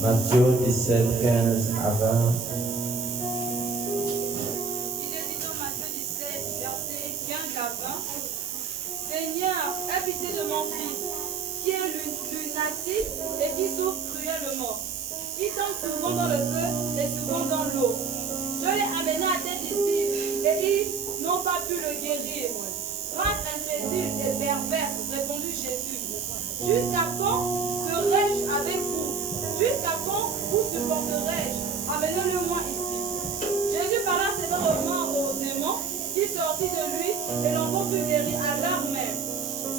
Matthieu 17, 15 à 20. Il est dit dans Matthieu 17, versets 15 à 20. Seigneur, aie pitié de mon fils, qui est lunatique et qui souffre cruellement. Il tombe souvent dans le feu et souvent dans l'eau. Je l'ai amené à tes disciples et ils n'ont pas pu le guérir. Race incrédule et perverse, répondit Jésus. Jusqu'à quand serai-je avec vous? Jusqu'à quand vous supporterai-je? Amenez-le-moi ici. Jésus parla sévèrement au démon qui sortit de lui et l'enfant fut guéri à l'heure même.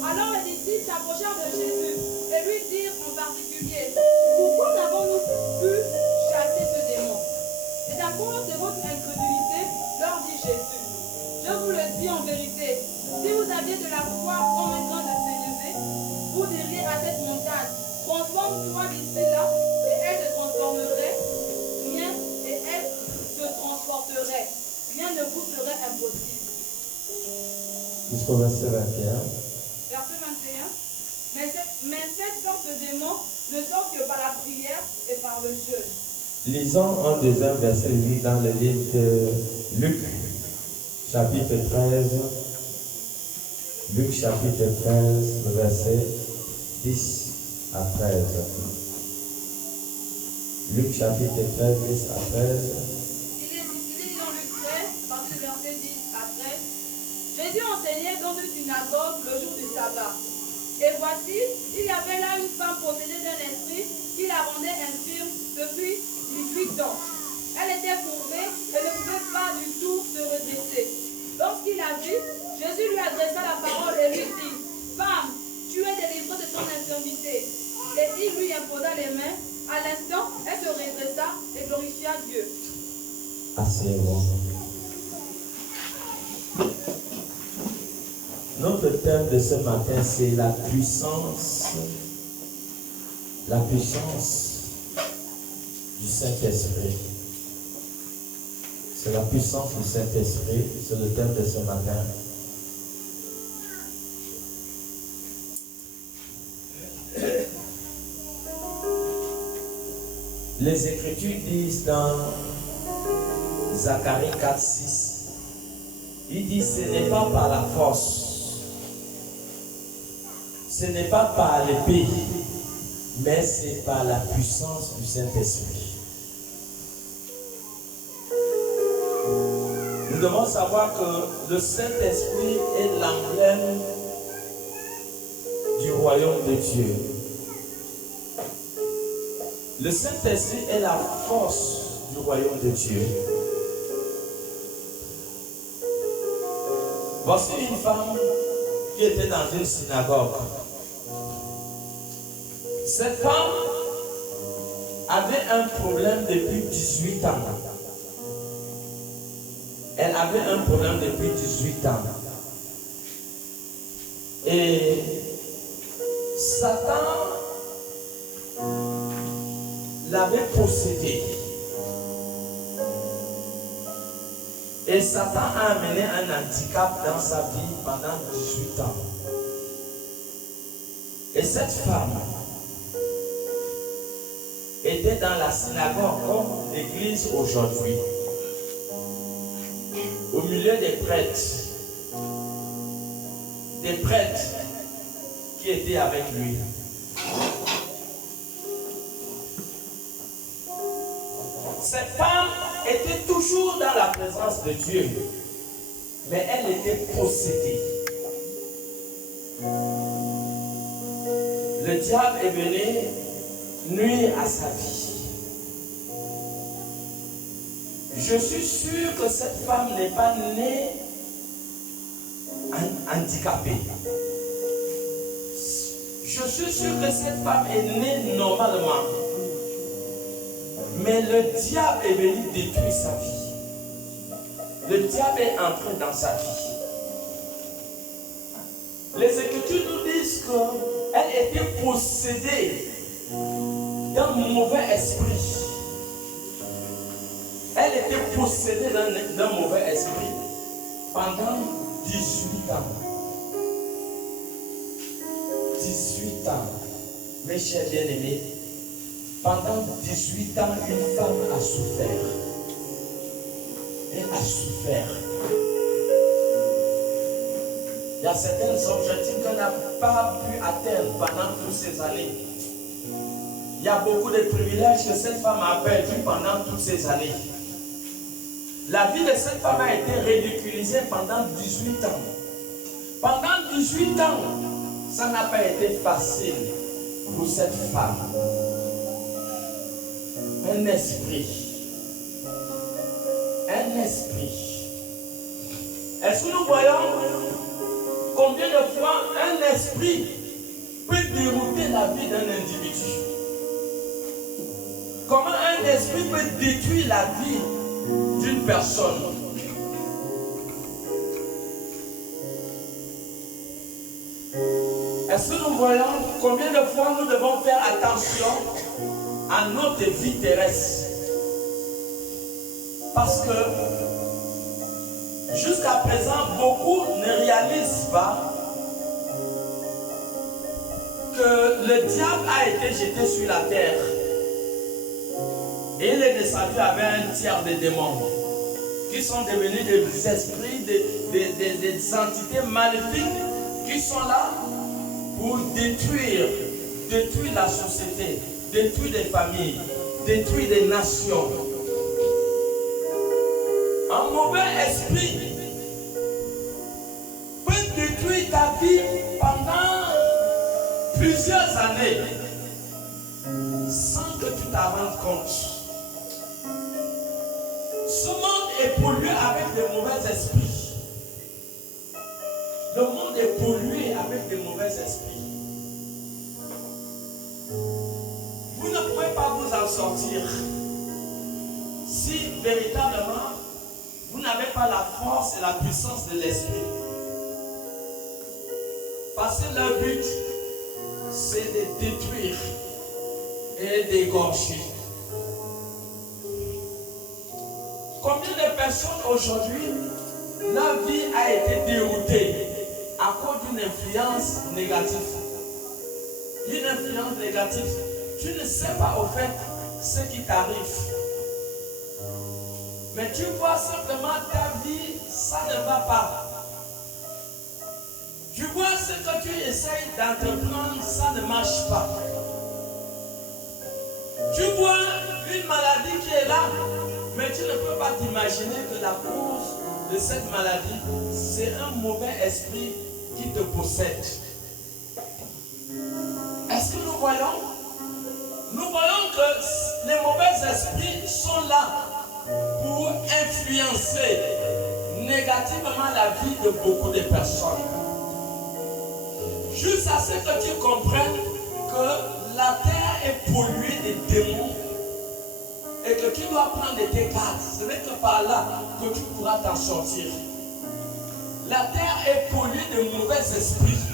Alors les disciples s'approchèrent de Jésus et lui dirent en particulier: pourquoi n'avons-nous pu chasser ce démon? C'est à cause de votre incrédulité, leur dit Jésus. Je vous le dis en vérité, si vous aviez de la foi comme un grain de sénévé, vous diriez à cette montagne: transforme-toi d'ici là, et elle se transformerait. Rien et elle se transporterait. Rien ne vous serait impossible. Jusqu'au verset 21. Verset 21. Mais cette sorte de démon ne sort que par la prière et par le jeûne. Lisons un deuxième verset, lui, dans le livre de Luc, chapitre 13. Luc, chapitre 13, verset 10 à 13. Luc, chapitre 13, 10 à 13. Il est dit dans Luc 13, partir du verset 10 à 13. Jésus enseignait dans une synagogue le jour du sabbat. Et voici, il y avait là une femme possédée d'un esprit qui la rendait infirme depuis 18 ans. Elle était courbée et ne pouvait pas du tout se redresser. Lorsqu'il la vit, Jésus lui adressa la parole et lui dit: femme, tu es délivrée de ton infirmité. Et il lui imposa les mains. À l'instant, elle se redressa et glorifia Dieu. Asseyez-vous. Notre thème de ce matin, c'est la puissance du Saint-Esprit. C'est la puissance du Saint-Esprit, c'est le thème de ce matin. Les Écritures disent dans Zacharie 4, 6, il dit: ce n'est pas par la force, ce n'est pas par l'épée, mais c'est par la puissance du Saint-Esprit. Nous devons savoir que le Saint-Esprit est l'emblème du royaume de Dieu. Le Saint-Esprit est la force du royaume de Dieu. Voici une femme qui était dans une synagogue. Cette femme avait un problème depuis 18 ans. Elle avait un problème depuis 18 ans. Et Satan l'avait possédée. Et Satan a amené un handicap dans sa vie pendant 18 ans. Et cette femme était dans la synagogue comme l'église aujourd'hui, au milieu des prêtres qui étaient avec lui. Cette femme était toujours dans la présence de Dieu, mais elle était possédée. Le diable est venu nuire à sa vie. Je suis sûr que cette femme n'est pas née handicapée. Je suis sûr que cette femme est née normalement. Mais le diable est venu détruire sa vie. Le diable est entré dans sa vie. Les Écritures nous disent qu'elle était possédée d'un mauvais esprit. Elle était possédée d'un mauvais esprit pendant 18 ans. 18 ans, mes chers bien-aimés. Pendant 18 ans, une femme a souffert. Elle a souffert. Il y a certains objectifs qu'elle n'a pas pu atteindre pendant toutes ces années. Il y a beaucoup de privilèges que cette femme a perdus pendant toutes ces années. La vie de cette femme a été ridiculisée pendant 18 ans. Pendant 18 ans, ça n'a pas été facile pour cette femme. Un esprit. Un esprit. Est-ce que nous voyons combien de fois un esprit peut dérouter la vie d'un individu? Comment un esprit peut détruire la vie d'une personne? Est-ce que nous voyons combien de fois nous devons faire attention à notre vie terrestre? Parce que jusqu'à présent, beaucoup ne réalisent pas que le diable a été jeté sur la terre. Et il est descendu avec un tiers de démons qui sont devenus des esprits, des entités maléfiques qui sont là pour détruire la société, détruire les familles, détruire les nations. Un mauvais esprit peut détruire ta vie pendant plusieurs années sans que tu t'en rendes compte. Ce monde est pollué avec de mauvais esprits. Le monde est pollué avec de mauvais esprits. Vous ne pouvez pas vous en sortir si véritablement vous n'avez pas la force et la puissance de l'esprit. Parce que leur but, c'est de détruire et d'égorger. Combien de personnes aujourd'hui, leur vie a été déroutée à cause d'une influence négative? Une influence négative. Tu ne sais pas au fait ce qui t'arrive. Mais tu vois simplement ta vie, ça ne va pas. Tu vois ce que tu essayes d'entreprendre, ça ne marche pas. Tu vois une maladie qui est là, mais tu ne peux pas t'imaginer que la cause de cette maladie, c'est un mauvais esprit qui te possède. Est-ce que nous voyons? Nous voyons que les mauvais esprits sont là pour influencer négativement la vie de beaucoup de personnes. Juste à ce que tu comprennes que la terre est polluée de démons et que tu dois prendre tes gardes. Ce n'est que par là que tu pourras t'en sortir. La terre est polluée de mauvais esprits.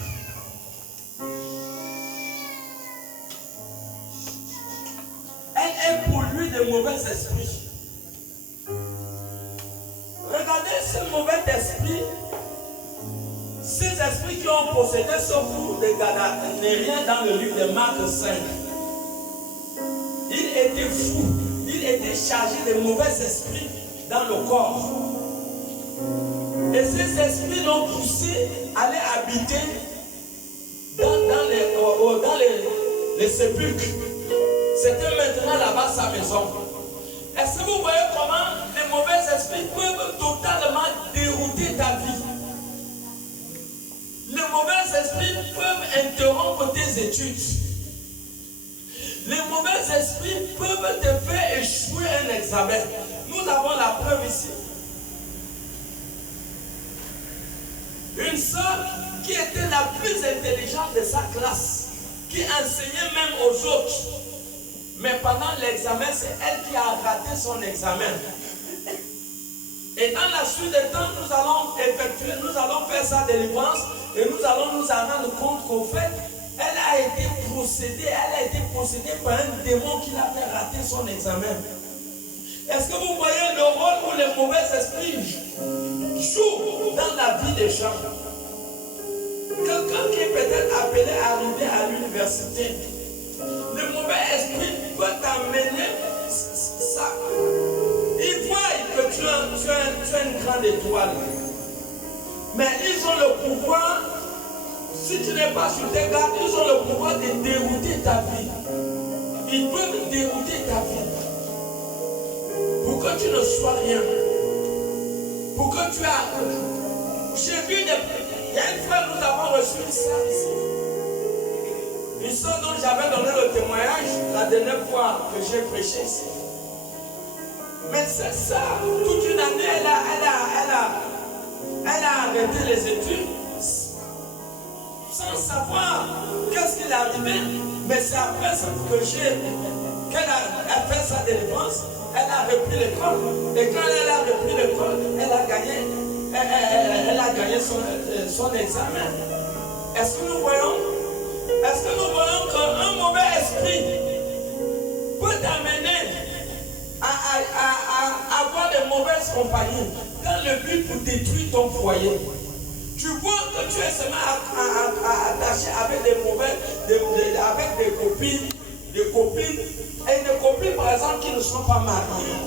Elle est polluée de mauvais esprits. Regardez ce mauvais esprit, ces esprits qui ont possédé ce fou de Gadarène dans le livre de Marc 5. Il était fou, il était chargé de mauvais esprits dans le corps. Et ces esprits l'ont poussé à aller habiter dans les sépulcres. C'était maintenant là-bas sa maison. Est-ce que vous voyez comment les mauvais esprits peuvent totalement dérouter ta vie? Les mauvais esprits peuvent interrompre tes études. Les mauvais esprits peuvent te faire échouer un examen. Nous avons la preuve ici. Une sœur qui était la plus intelligente de sa classe, qui enseignait même aux autres. Mais pendant l'examen, c'est elle qui a raté son examen. Et dans la suite des temps, nous allons faire sa délivrance et nous allons nous en rendre compte qu'au fait, elle a été possédée par un démon qui l'a fait rater son examen. Est-ce que vous voyez le rôle où les mauvais esprits jouent dans la vie des gens? Quelqu'un qui est peut-être appelé à arriver à l'université, le mauvais esprit peut plein d'étoiles. Mais ils ont le pouvoir, si tu n'es pas sur tes gardes, ils ont le pouvoir de dérouter ta vie. Ils peuvent dérouter ta vie. Pour que tu ne sois rien. Pour que tu aies... J'ai vu il y a une fois, nous avons reçu une sœur ici. Une sœur dont j'avais donné le témoignage la dernière fois que j'ai prêché ici. Mais c'est ça, toute une année, elle a arrêté les études sans savoir qu'est-ce qui est arrivé. Mais c'est après ça qu'elle a fait sa délivrance, elle a repris l'école. Et quand elle a repris l'école, elle a gagné son examen. Est-ce que nous voyons qu'un mauvais esprit peut t'amener à avoir de mauvaises compagnies dans le but pour détruire ton foyer? Tu vois que tu es seulement attaché avec avec des copines, et des copines par exemple qui ne sont pas mariées.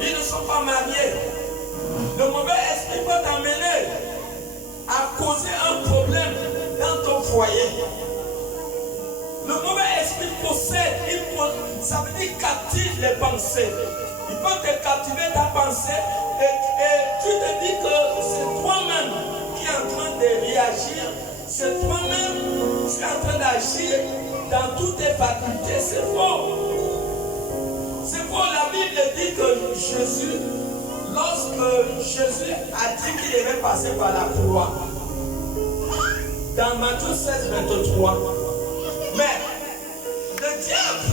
Ils ne sont pas mariés. Le mauvais esprit peut t'amener à causer un problème dans ton foyer. Le mauvais esprit possède, ça veut dire captive les pensées. Il peut te captiver ta pensée et tu te dis que c'est toi-même qui es en train de réagir, c'est toi-même qui es en train d'agir dans toutes tes facultés. C'est faux. C'est faux. La Bible dit que Jésus, lorsque Jésus a dit qu'il devait passer par la croix, dans Matthieu 16, 23, mais le diable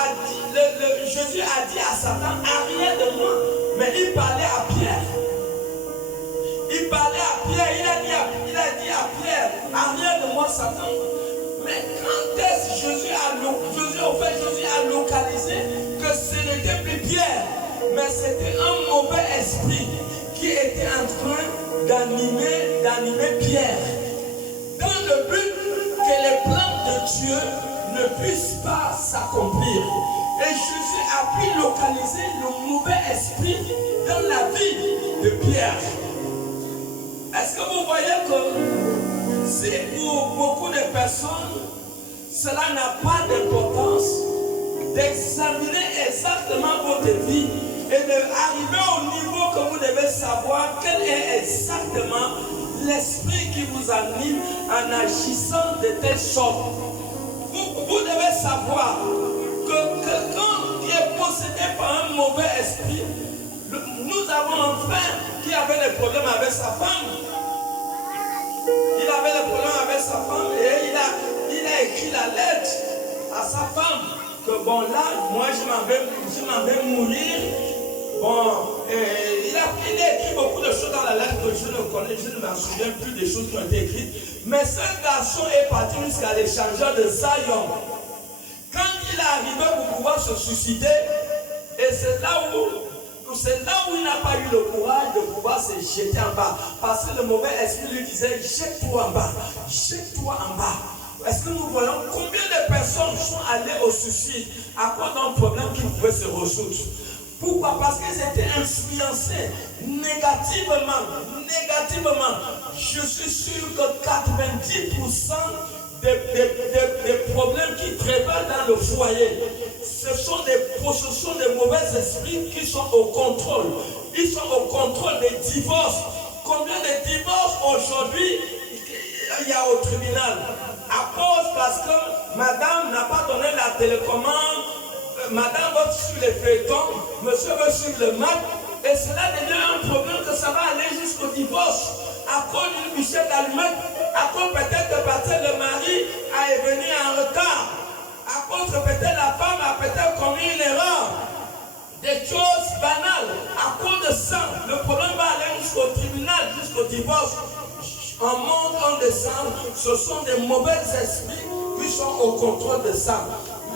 a dit, Jésus a dit à Satan, arrière de moi. Mais il parlait à Pierre. Il parlait à Pierre, il a dit à Pierre, arrière de moi Satan. Mais quand est-ce que Jésus a localisé que ce n'était plus Pierre, mais c'était un mauvais esprit qui était en train d'animer Pierre. Dans le but que les plans de Dieu ne puissent pas s'accomplir. Et Jésus a pu localiser le mauvais esprit dans la vie de Pierre. Est-ce que vous voyez que si pour beaucoup de personnes, cela n'a pas d'importance d'examiner exactement votre vie et d'arriver au niveau que vous devez savoir quel est exactement l'esprit qui vous anime en agissant de telle sorte. Vous devez savoir que quelqu'un qui est possédé par un mauvais esprit, nous avons un frère qui avait des problèmes avec sa femme. Il avait des problèmes avec sa femme et il a écrit la lettre à sa femme que bon là, moi je m'en vais mourir. Bon, il a écrit beaucoup de choses dans la lettre que je ne connais, je ne m'en souviens plus des choses qui ont été écrites. Mais ce garçon est parti jusqu'à l'échangeur de Zion. Quand il est arrivé pour pouvoir se suicider, et c'est là où il n'a pas eu le courage de pouvoir se jeter en bas. Parce que le mauvais esprit lui disait, jette-toi en bas, jette-toi en bas. Est-ce que nous voyons combien de personnes sont allées au suicide à cause d'un problème qui pouvait se résoudre? Pourquoi? Parce qu'ils étaient influencés négativement. Je suis sûr que 90% des problèmes qui prévalent dans le foyer, ce sont des possessions de mauvais esprits qui sont au contrôle. Ils sont au contrôle des divorces. Combien de divorces aujourd'hui il y a au tribunal? À cause parce que madame n'a pas donné la télécommande, madame va suivre les feuilletons, monsieur veut suivre le mat, et cela devient un problème que ça va aller jusqu'au divorce. À cause d'une bûchette d'allumette, à cause peut-être que parce que le mari est venu en retard, à cause que peut-être la femme a peut-être commis une erreur, des choses banales. À cause de ça, le problème va aller jusqu'au tribunal, jusqu'au divorce. En monte, en descend, ce sont des mauvais esprits qui sont au contrôle de ça.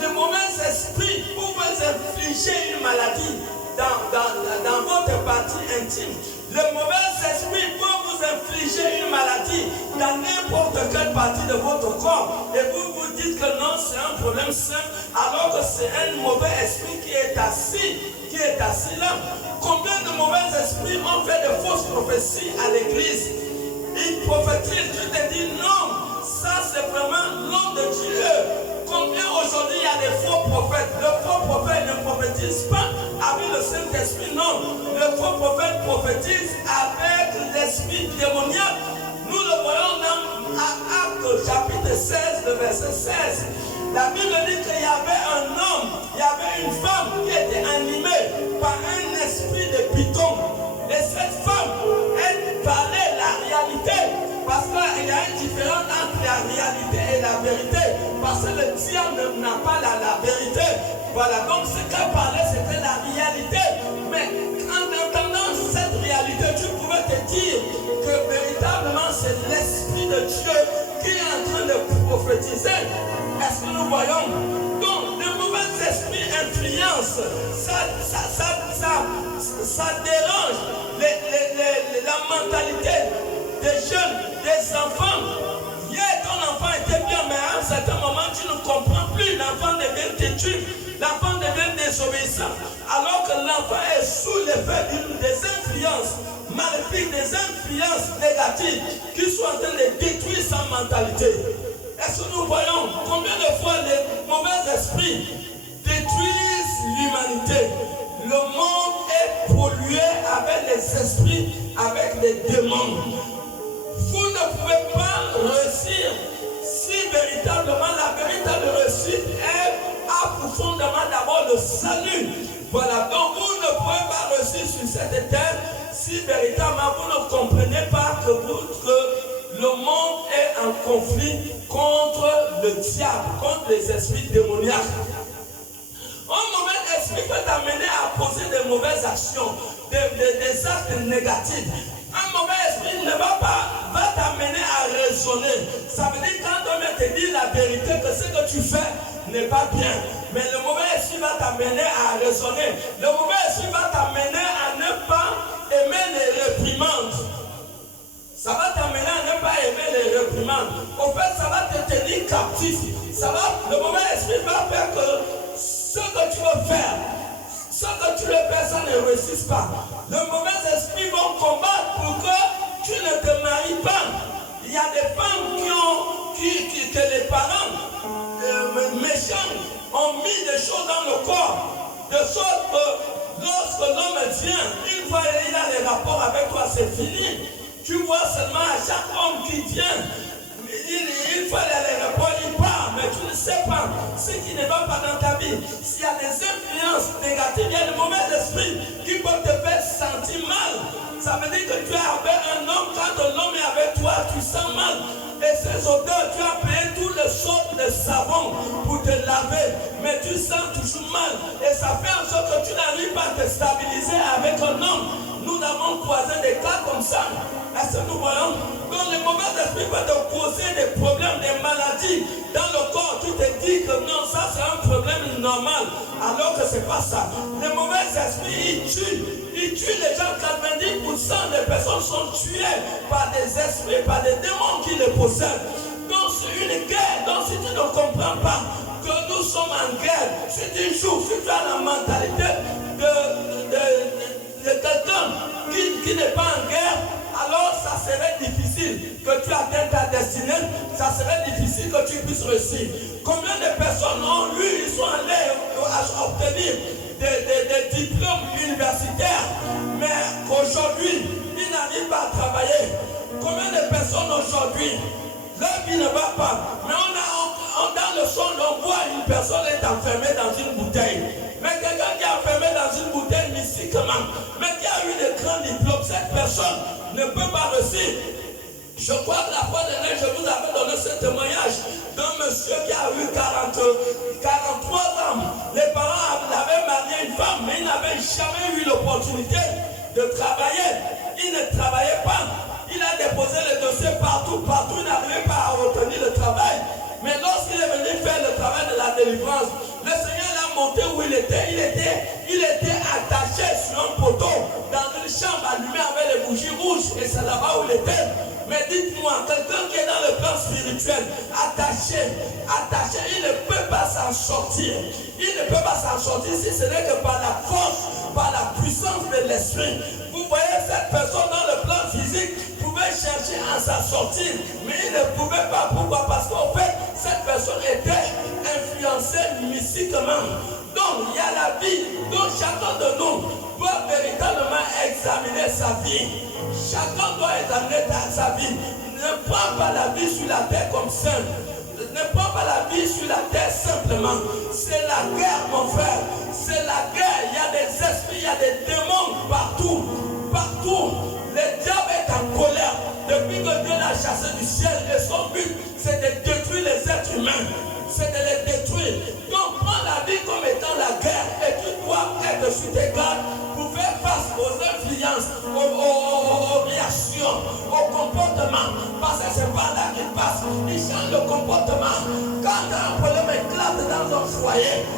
Les mauvais esprits peuvent vous infliger une maladie dans votre partie intime. Les mauvais esprits peuvent vous infliger une maladie dans n'importe quelle partie de votre corps et vous vous dites que non, c'est un problème simple, alors que c'est un mauvais esprit qui est assis là. Combien de mauvais esprits ont fait de fausses prophéties à l'église? Ils prophétisent, tu te dis non, ça c'est vraiment l'homme de Dieu. Combien aujourd'hui il y a des faux prophètes? Le faux prophète ne prophétise pas avec le Saint-Esprit, non. Le faux prophète prophétise avec l'esprit démoniaque. Nous le voyons dans Actes chapitre 16, le verset 16. La Bible dit qu'il y avait un homme, il y avait une femme qui était animée par un esprit de python. Et cette femme, elle parlait la réalité. Parce qu'il y a une différence entre la réalité et la vérité. Parce que le diable n'a pas la vérité. Voilà, donc ce qu'elle parlait, c'était la réalité. Mais en entendant cette réalité, tu pouvais te dire que véritablement c'est l'Esprit de Dieu qui est en train de prophétiser. Est-ce que nous voyons? Donc, les mauvais esprits influencent, ça dérange la mentalité des jeunes, des enfants. Hier, ton enfant était bien, mais à un certain moment, tu ne comprends plus. L'enfant devient têtu, l'enfant devient désobéissant. Alors que l'enfant est sous l'effet des influences maléfiques, des influences négatives qui sont en train de détruire sa mentalité. Est-ce que nous voyons combien de fois les mauvais esprits détruisent l'humanité? Le monde est pollué avec les esprits, avec les démons. Vous ne pouvez pas réussir si véritablement la véritable réussite a pour fondement d'abord le salut. Voilà, donc vous ne pouvez pas réussir sur cette terre si véritablement vous ne comprenez pas que le monde est en conflit contre le diable, contre les esprits démoniaques. Un mauvais esprit peut t'amener à poser de mauvaises actions, des actes négatifs. Un mauvais esprit ne va t'amener à raisonner. Ça veut dire quand on te dit la vérité que ce que tu fais n'est pas bien. Mais le mauvais esprit va t'amener à raisonner. Le mauvais esprit va t'amener à ne pas aimer les réprimandes. Ça va t'amener à ne pas aimer les réprimandes. Au fait, ça va te tenir captif. Le mauvais esprit va faire que ce que tu veux faire, ce que tu veux faire, ça ne réussisse pas. Le mauvais esprit va combattre pour que tu ne te maries pas. Il y a des femmes que les parents méchants ont mis des choses dans le corps, de sorte que lorsque l'homme vient, une fois il a les rapports avec toi, c'est fini. Tu vois seulement à chaque homme qui vient, il faut aller les rapports, il part, mais tu ne sais pas ce qui ne va pas dans ta vie. S'il y a des influences négatives, il y a des mauvais esprits qui peuvent te faire sentir mal. Ça veut dire que tu es avec un homme, quand l'homme est avec toi, tu sens mal. Et ces odeurs, tu as payé toutes les sortes de savon pour te laver, mais tu sens toujours mal. Et ça fait en sorte que tu n'arrives pas à te stabiliser avec un homme. Nous avons croisé des cas comme ça. Est-ce que nous voyons? Donc les mauvais esprits peuvent te causer des problèmes, des maladies dans le corps. Tu te dis que non, ça c'est un problème normal, alors que ce n'est pas ça. Les mauvais esprits, ils tuent les gens. 90% des personnes sont tuées par des esprits, par des démons qui les possèdent. Donc c'est une guerre. Donc si tu ne comprends pas que nous sommes en guerre, si tu joues, si tu as la mentalité de quelqu'un qui n'est pas en guerre, alors ça serait difficile que tu atteignes ta destinée, ça serait difficile que tu puisses réussir. Combien de personnes ont lu, ils sont allés obtenir des diplômes universitaires, mais qu'aujourd'hui, ils n'arrivent pas à travailler. Combien de personnes aujourd'hui, leur vie ne va pas, mais dans le son, on voit une personne est enfermée dans une bouteille. Mais quelqu'un qui est enfermé dans une bouteille mystiquement, mais qui a eu de grands diplômes, cette personne ne peut pas réussir. Je crois que la fois dernière, je vous avais donné ce témoignage d'un monsieur qui a eu 43 ans. Les parents avaient marié une femme, mais il n'avait jamais eu l'opportunité de travailler. Il ne travaillait pas. Il a déposé le dossier partout, il n'arrivait pas à retenir le travail. Mais lorsqu'il est venu faire le travail de la délivrance, le Seigneur l'a a monté où il était attaché sur un poteau dans une chambre allumée avec les bougies rouges. Et c'est là-bas où il était. Mais dites-moi, quelqu'un qui est dans le plan spirituel, attaché, il ne peut pas s'en sortir. Il ne peut pas s'en sortir si ce n'est que par la force, par la puissance de l'esprit. Vous voyez cette personne dans le plan physique pouvait chercher à s'en sortir, mais il ne pouvait pas. Pourquoi? Parce qu'en fait, cette personne était influencée mystiquement. Donc, il y a la vie. Donc, chacun de nous doit véritablement examiner sa vie. Chacun doit examiner sa vie. Ne prends pas la vie sur la terre comme simple. Ne prends pas la vie sur la terre simplement. C'est la guerre, mon frère. C'est la guerre. Il y a des esprits, il y a des démons partout. Partout. Le diable est en colère. Depuis que Dieu l'a chassé du ciel, et son but, c'est de détruire les êtres humains. C'est de les détruire. Donc prends la vie comme étant la guerre. Et tu dois être sur tes gardes pour faire face aux influences, aux réactions, au comportement. Parce que c'est par là qu'il passe. Il change le comportement. Quand un problème éclate dans un foyer,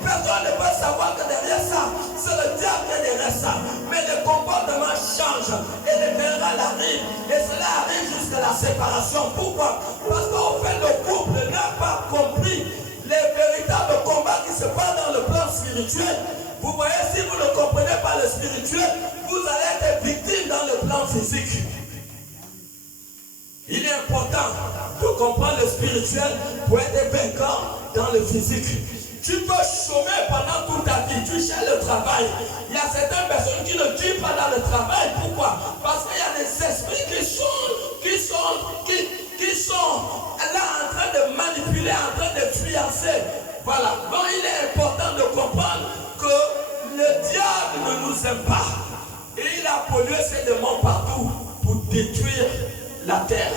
personne ne peut savoir que derrière ça, c'est le diable qui est derrière ça. Mais le comportement change et le général arrive. Et cela arrive jusqu'à la séparation. Pourquoi? Parce qu'en fait, le couple n'a pas compris les véritables combats qui se passent dans le plan spirituel. Vous voyez, si vous ne comprenez pas le spirituel, vous allez être victime dans le plan physique. Il est important de comprendre le spirituel pour être vainqueur dans le physique. Tu peux chômer pendant toute ta vie, tu cherches le travail. Il y a certaines personnes qui ne tuent pas dans le travail. Pourquoi? Parce qu'il y a des esprits qui sont là en train de manipuler, en train d'influencer. Voilà. Donc il est important de comprendre que le diable ne nous aime pas. Et il a pollué ses démons partout pour détruire la terre.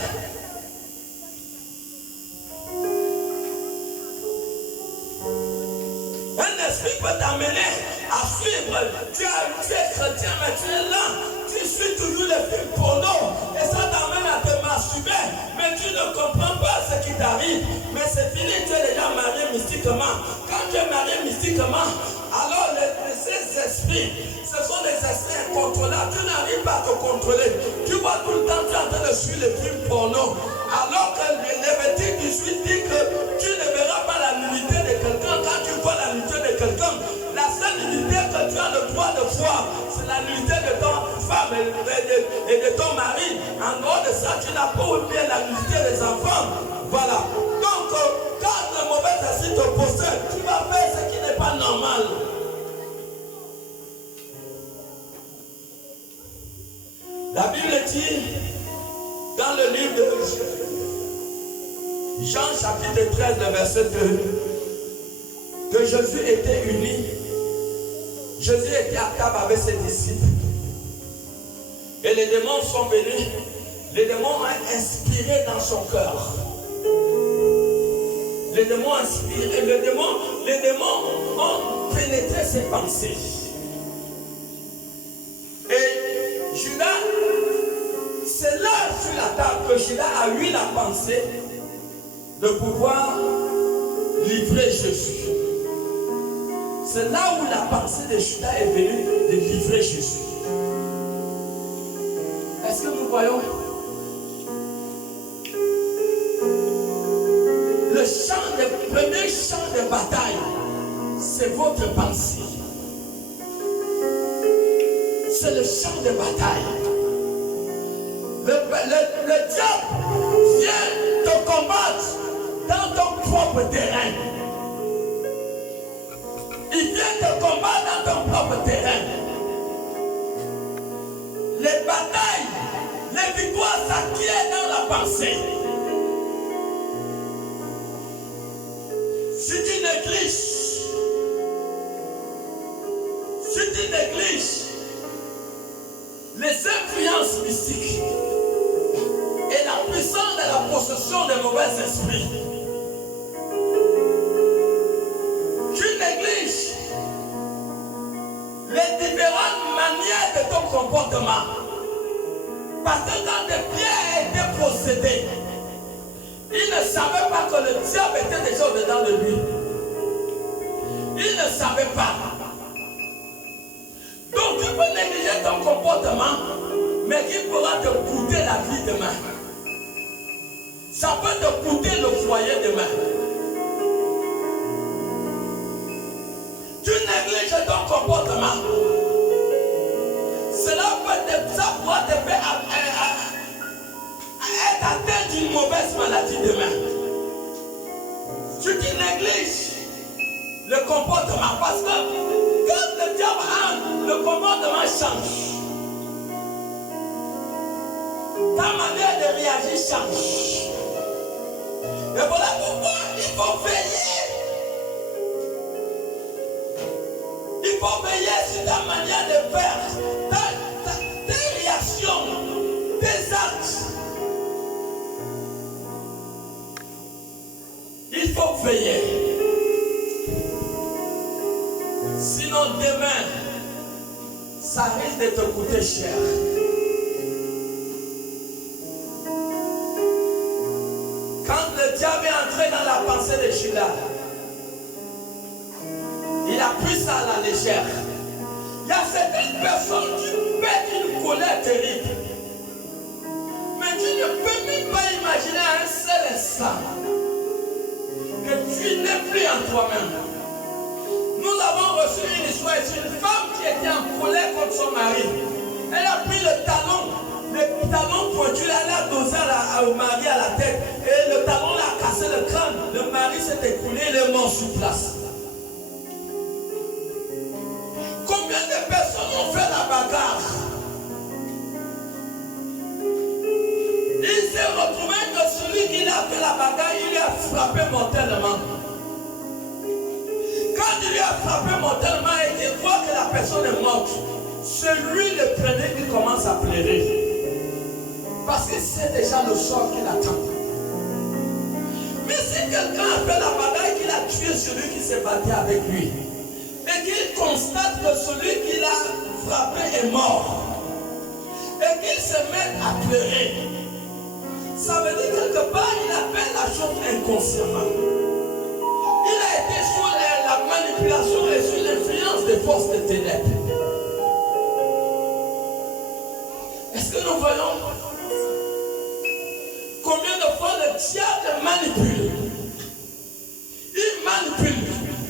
Un esprit peut t'amener à suivre. Tu es chrétien, mais tu es là. Tu suis toujours les films porno. Et ça t'amène à te masturber. Mais tu ne comprends pas ce qui t'arrive. Mais c'est fini, tu es déjà marié mystiquement. Quand tu es marié mystiquement, alors ces esprits, ce sont des esprits incontrôlables. Tu n'arrives pas à te contrôler. Tu vois tout le temps, tu es en train de suivre les films porno. Alors que Lévitique 18 dit que tu ne verras pas la nudité de quelqu'un. Quand tu vois la nudité de quelqu'un, la seule nudité que tu as le droit de voir, c'est la nudité de ton femme et de ton mari. En dehors de ça, tu n'as pas oublié la nudité des enfants. Voilà. Donc, quand le mauvais esprit te possède, tu vas faire ce qui n'est pas normal. La Bible dit dans le livre de Jean chapitre 13, le verset 2, que Jésus était uni. Jésus était à table avec ses disciples. Et les démons sont venus. Les démons ont inspiré dans son cœur. Les démons ont inspiré. Les démons ont pénétré ses pensées. Et Judas, c'est là sur la table que Judas a eu la pensée de pouvoir livrer Jésus. C'est là où la pensée de Judas est venue de livrer Jésus. Est-ce que nous voyons? Le premier champ de bataille, c'est votre pensée. C'est le champ de bataille. Le diable vient te combattre dans ton propre terrain. Il vient te combattre dans ton propre terrain. Les batailles, les victoires s'acquièrent dans la pensée. Si tu négliges les influences mystiques et la puissance de la possession des mauvais esprits, tu négliges les différentes manières de ton comportement. Parce que quand des pierres étaient possédées, il ne savait pas que le diable était déjà au-dedans de lui. Il ne savais pas. Donc tu peux négliger ton comportement, mais qui pourra te coûter la vie demain. Ça peut te coûter le foyer demain. Tu négliges ton comportement. Ça pourra te faire être atteint d'une mauvaise maladie demain. Tu te négliges le comportement parce que quand le diable entre, le comportement change. Ta manière de réagir change. Et voilà pourquoi il faut veiller. Il faut veiller sur ta manière de faire, tes réactions, tes actes. Il faut veiller. Sinon demain, ça risque de te coûter cher. Quand le diable est entré dans la pensée de Judas, il a pris ça à la légère. Il y a certaines personnes qui pètent une colère terrible. Mais tu ne peux même pas imaginer un seul instant que tu n'es plus en toi-même. Nous avons reçu une histoire sur une femme qui était en colère contre son mari. Elle a pris le talon pointu, elle a dosé au mari à la tête. Et le talon l'a cassé le crâne. Le mari s'est écoulé, il est mort sur place. Combien de personnes ont fait la bagarre? Il s'est retrouvé que celui qui a fait la bagarre, il lui a frappé mortellement. Quand il lui a frappé mortellement et qu'il voit que la personne est morte, c'est lui le premier qui commence à pleurer. Parce que c'est déjà le sort qu'il attend. Mais si quelqu'un a fait la bagarre et qu'il a tué celui qui s'est battu avec lui, et qu'il constate que celui qui l'a frappé est mort, et qu'il se met à pleurer, ça veut dire quelque part il a fait la chose inconsciemment. Il a été sous la manipulation et sous l'influence des forces de ténèbres. Est-ce que nous voyons combien de fois le diable manipule? Il manipule.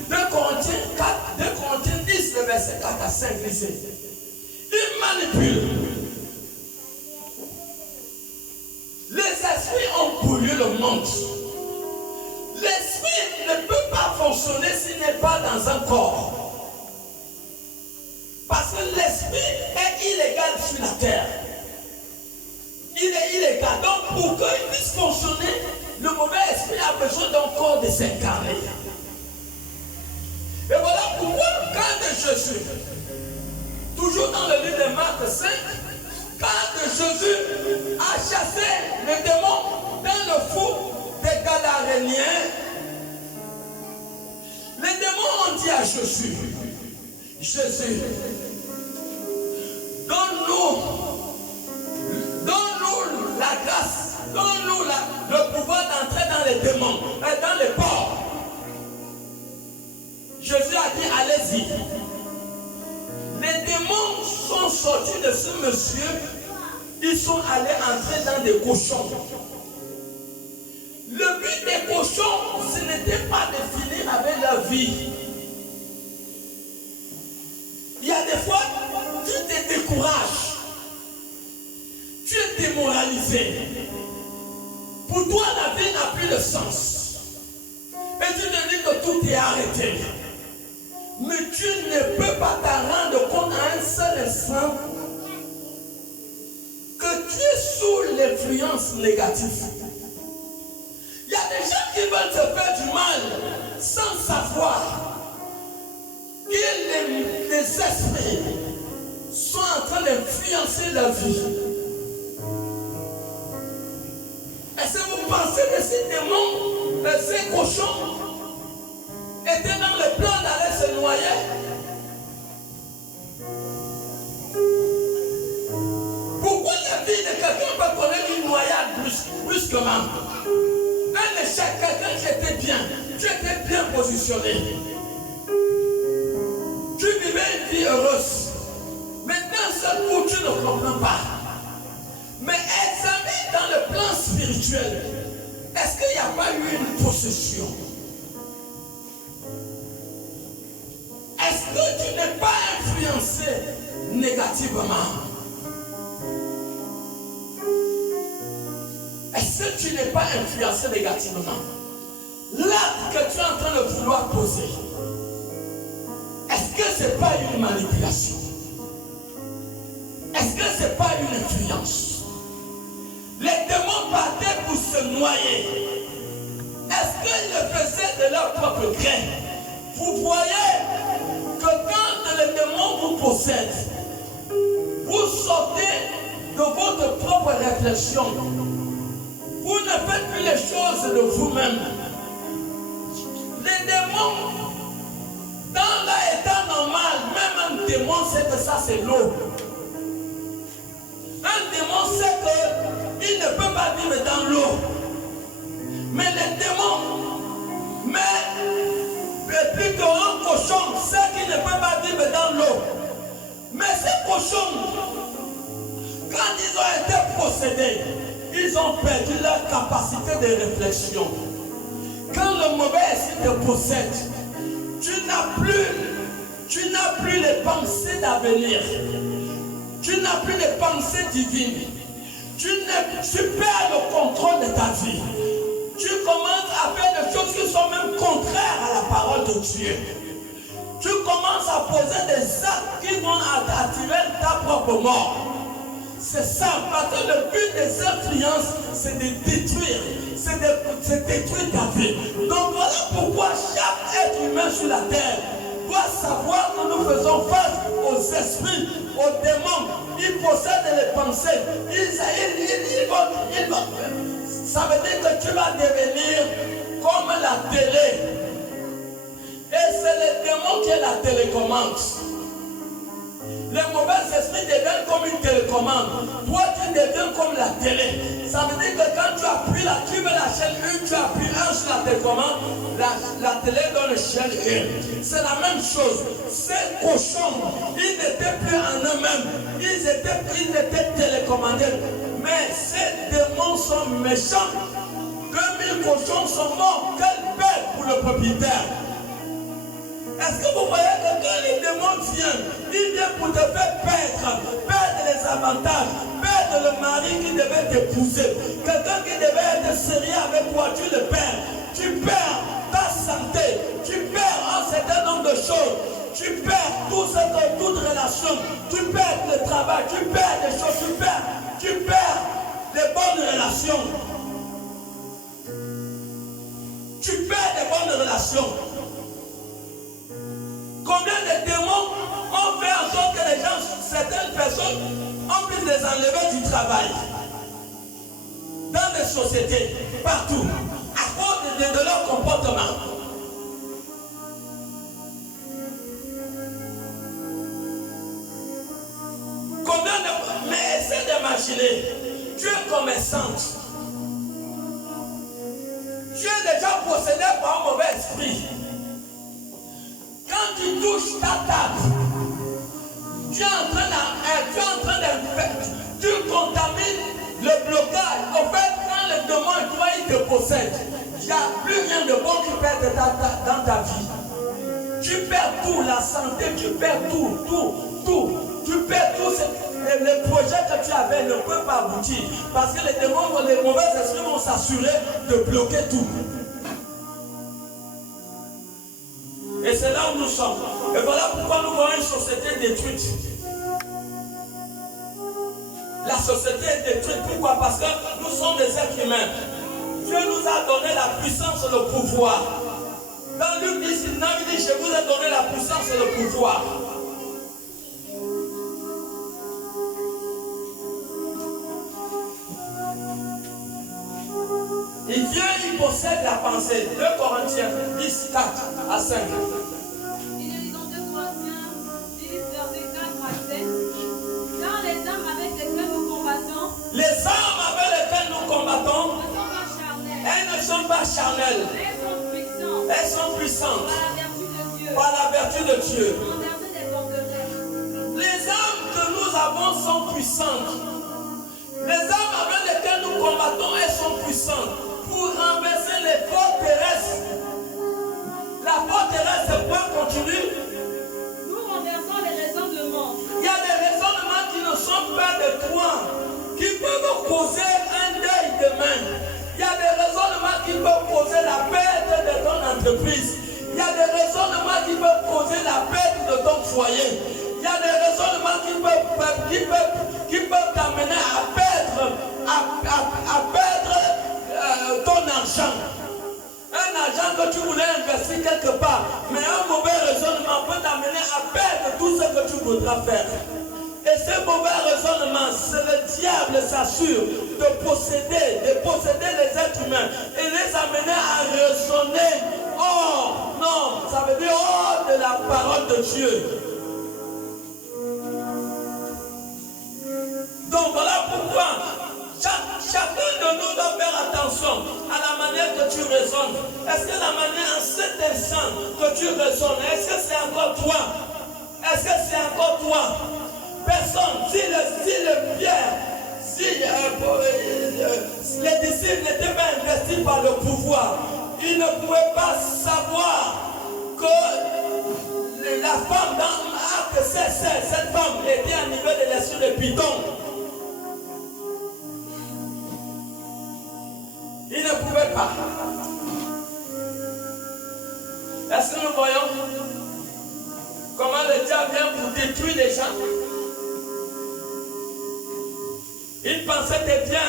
2 Corinthiens 10, le verset 4 à 5 ici. Il manipule. Les esprits ont pollué le monde. L'esprit ne peut pas fonctionner s'il n'est pas dans un corps. Parce que l'esprit est illégal sur la terre. Il est illégal. Donc pour qu'il puisse fonctionner, le mauvais esprit a besoin d'un corps désincarné. Et voilà pourquoi quand Jésus, toujours dans le livre de Marc 5, quand Jésus a chassé les démons dans le fou des Gadaréniens, les démons ont dit à Jésus, Jésus, donne-nous la grâce, donne-nous le pouvoir d'entrer dans les démons, dans les porcs. Jésus a dit, allez-y. Les démons sont sortis de ce monsieur, ils sont allés entrer dans des cochons. Le but des cochons, ce n'était pas de finir avec leur vie. Il y a des fois, tu te décourages. Tu es démoralisé. Pour toi, la vie n'a plus de sens. Et tu te dis que tout est arrêté. Mais tu ne peux pas t'en rendre compte à un seul instant que tu es sous l'influence négative. Il y a des gens qui veulent te faire du mal sans savoir que les esprits sont en train d'influencer leur vie. Est-ce que vous pensez que ces démons, ces cochons, étaient dans le plan d'aller se noyer? Pourquoi la vie de quelqu'un peut connaître une noyade brusquement? Un échec, quelqu'un qui était bien, tu étais bien positionné. vivais une vie heureuse. Mais d'un seul coup, tu ne comprends pas. Mais examine dans le plan spirituel. Est-ce qu'il n'y a pas eu une possession? Est-ce que tu n'es pas influencé négativement? Est-ce que tu n'es pas influencé négativement? L'acte que tu es en train de vouloir poser, est-ce que ce n'est pas une manipulation? Est-ce que ce n'est pas une influence? Les démons partaient pour se noyer. Est-ce qu'ils le faisaient de leur propre gré? Vous voyez que quand les démons vous possèdent, vous sortez de votre propre réflexion. Vous ne faites plus les choses de vous-même. Les démons, dans l'état normal, même un démon sait que ça c'est l'eau. Un démon sait qu'il ne peut pas vivre dans l'eau. Mais les démons, plutôt un cochon sait qu'il ne peut pas vivre dans l'eau. Mais ces cochons, quand ils ont été possédés, ils ont perdu leur capacité de réflexion. Quand le mauvais esprit te possède, tu n'as plus les pensées d'avenir. Tu n'as plus les pensées divines. Tu perds le contrôle de ta vie. Tu commences à faire des choses qui sont même contraires à la parole de Dieu. Tu commences à poser des actes qui vont attirer ta propre mort. C'est ça, parce que le but des influences, c'est de détruire. C'est de détruire ta vie. Donc voilà pourquoi chaque être humain sur la terre doit savoir que nous faisons face aux esprits, aux démons. Ils possèdent les pensées. Ça veut dire que tu vas devenir comme la télé. Et c'est le démon qui est la télécommande. Les mauvais esprits deviennent comme une télécommande. Toi, tu deviens comme la télé. Ça veut dire que quand tu appuies là, tu mets la chaîne 1, tu appuies 1 sur la télécommande, la télé donne chaîne 1. C'est la même chose. Ces cochons, ils n'étaient plus en eux-mêmes. Ils étaient télécommandés. Mais ces démons sont méchants. 2000 cochons sont morts. Quelle paix pour le propriétaire. Est-ce que vous voyez que quand les démons viennent, ils viennent pour te faire perdre les avantages, perdre le mari qui devait t'épouser, quelqu'un qui devait être sérieux avec toi, tu le perds. Tu perds ta santé, tu perds un certain nombre de choses, tu perds toute relation, tu perds le travail, tu perds des choses, tu perds les bonnes relations. Tu perds les bonnes relations. Combien de démons ont fait en sorte que les gens, certaines personnes, ont pu les enlever du travail, dans des sociétés, partout, à cause de leur comportement. Combien de... Mais essaie d'imaginer, tu es commerçante, tu es déjà possédé par un mauvais esprit. Quand tu touches ta table, tu es en train de... Tu contamines le blocage. En fait, quand le démon et toi, il te possède, il n'y a plus rien de bon qui perd dans ta vie. Tu perds tout, la santé, tu perds tout. Tu perds tout. Les projets que tu avais ne peuvent pas aboutir. Parce que les démons, les mauvais esprits vont s'assurer de bloquer tout. Et c'est là où nous sommes. Et voilà pourquoi nous voyons une société détruite. La société est détruite. Pourquoi? Parce que nous sommes des êtres humains. Dieu nous a donné la puissance et le pouvoir. Dans Luc 19, il dit, je vous ai donné la puissance et le pouvoir. Il vient, il possède la pensée. 2 Corinthiens 10, 4 à 5. Il est dit dans 2 Corinthiens 10, verset 4 à 7. Car les âmes avec lesquelles nous combattons, Les âmes avec lesquelles nous combattons, ne sont pas charnelles. elles ne sont pas charnelles. Elles sont puissantes. Elles sont puissantes Par la vertu de Dieu. par la vertu de Dieu. avons sont puissantes. Les armes avec lesquelles nous combattons, elles sont puissantes pour renverser les forteresses. La forteresse, c'est quoi continue? Nous renversons les raisonnements. Il y a des raisonnements qui ne sont pas de toi, qui peuvent causer un deuil demain. Il y a des raisonnements qui peuvent causer la perte de ton entreprise. Il y a des raisonnements qui peuvent causer la perte de ton foyer. Il y a des raisonnements qui peuvent t'amener à perdre ton argent. Un argent que tu voulais investir quelque part, mais un mauvais raisonnement peut t'amener à perdre tout ce que tu voudras faire. Et ce mauvais raisonnement, c'est le diable s'assure de posséder les êtres humains et les amener à raisonner hors, non, ça veut dire hors de la parole de Dieu. Donc voilà pourquoi chacun de nous doit faire attention à la manière que tu raisonnes. Est-ce que la manière en cet instant que tu raisonnes, est-ce que c'est encore toi? Est-ce que c'est encore toi? Personne, si les disciples n'étaient pas investis par le pouvoir, ils ne pouvaient pas savoir que la femme dans Acte 16, cette femme était à niveau de l'esprit de Python. Ils ne pouvaient pas. Est-ce que nous voyons comment le diable vient pour détruire les gens? Il pensait que bien,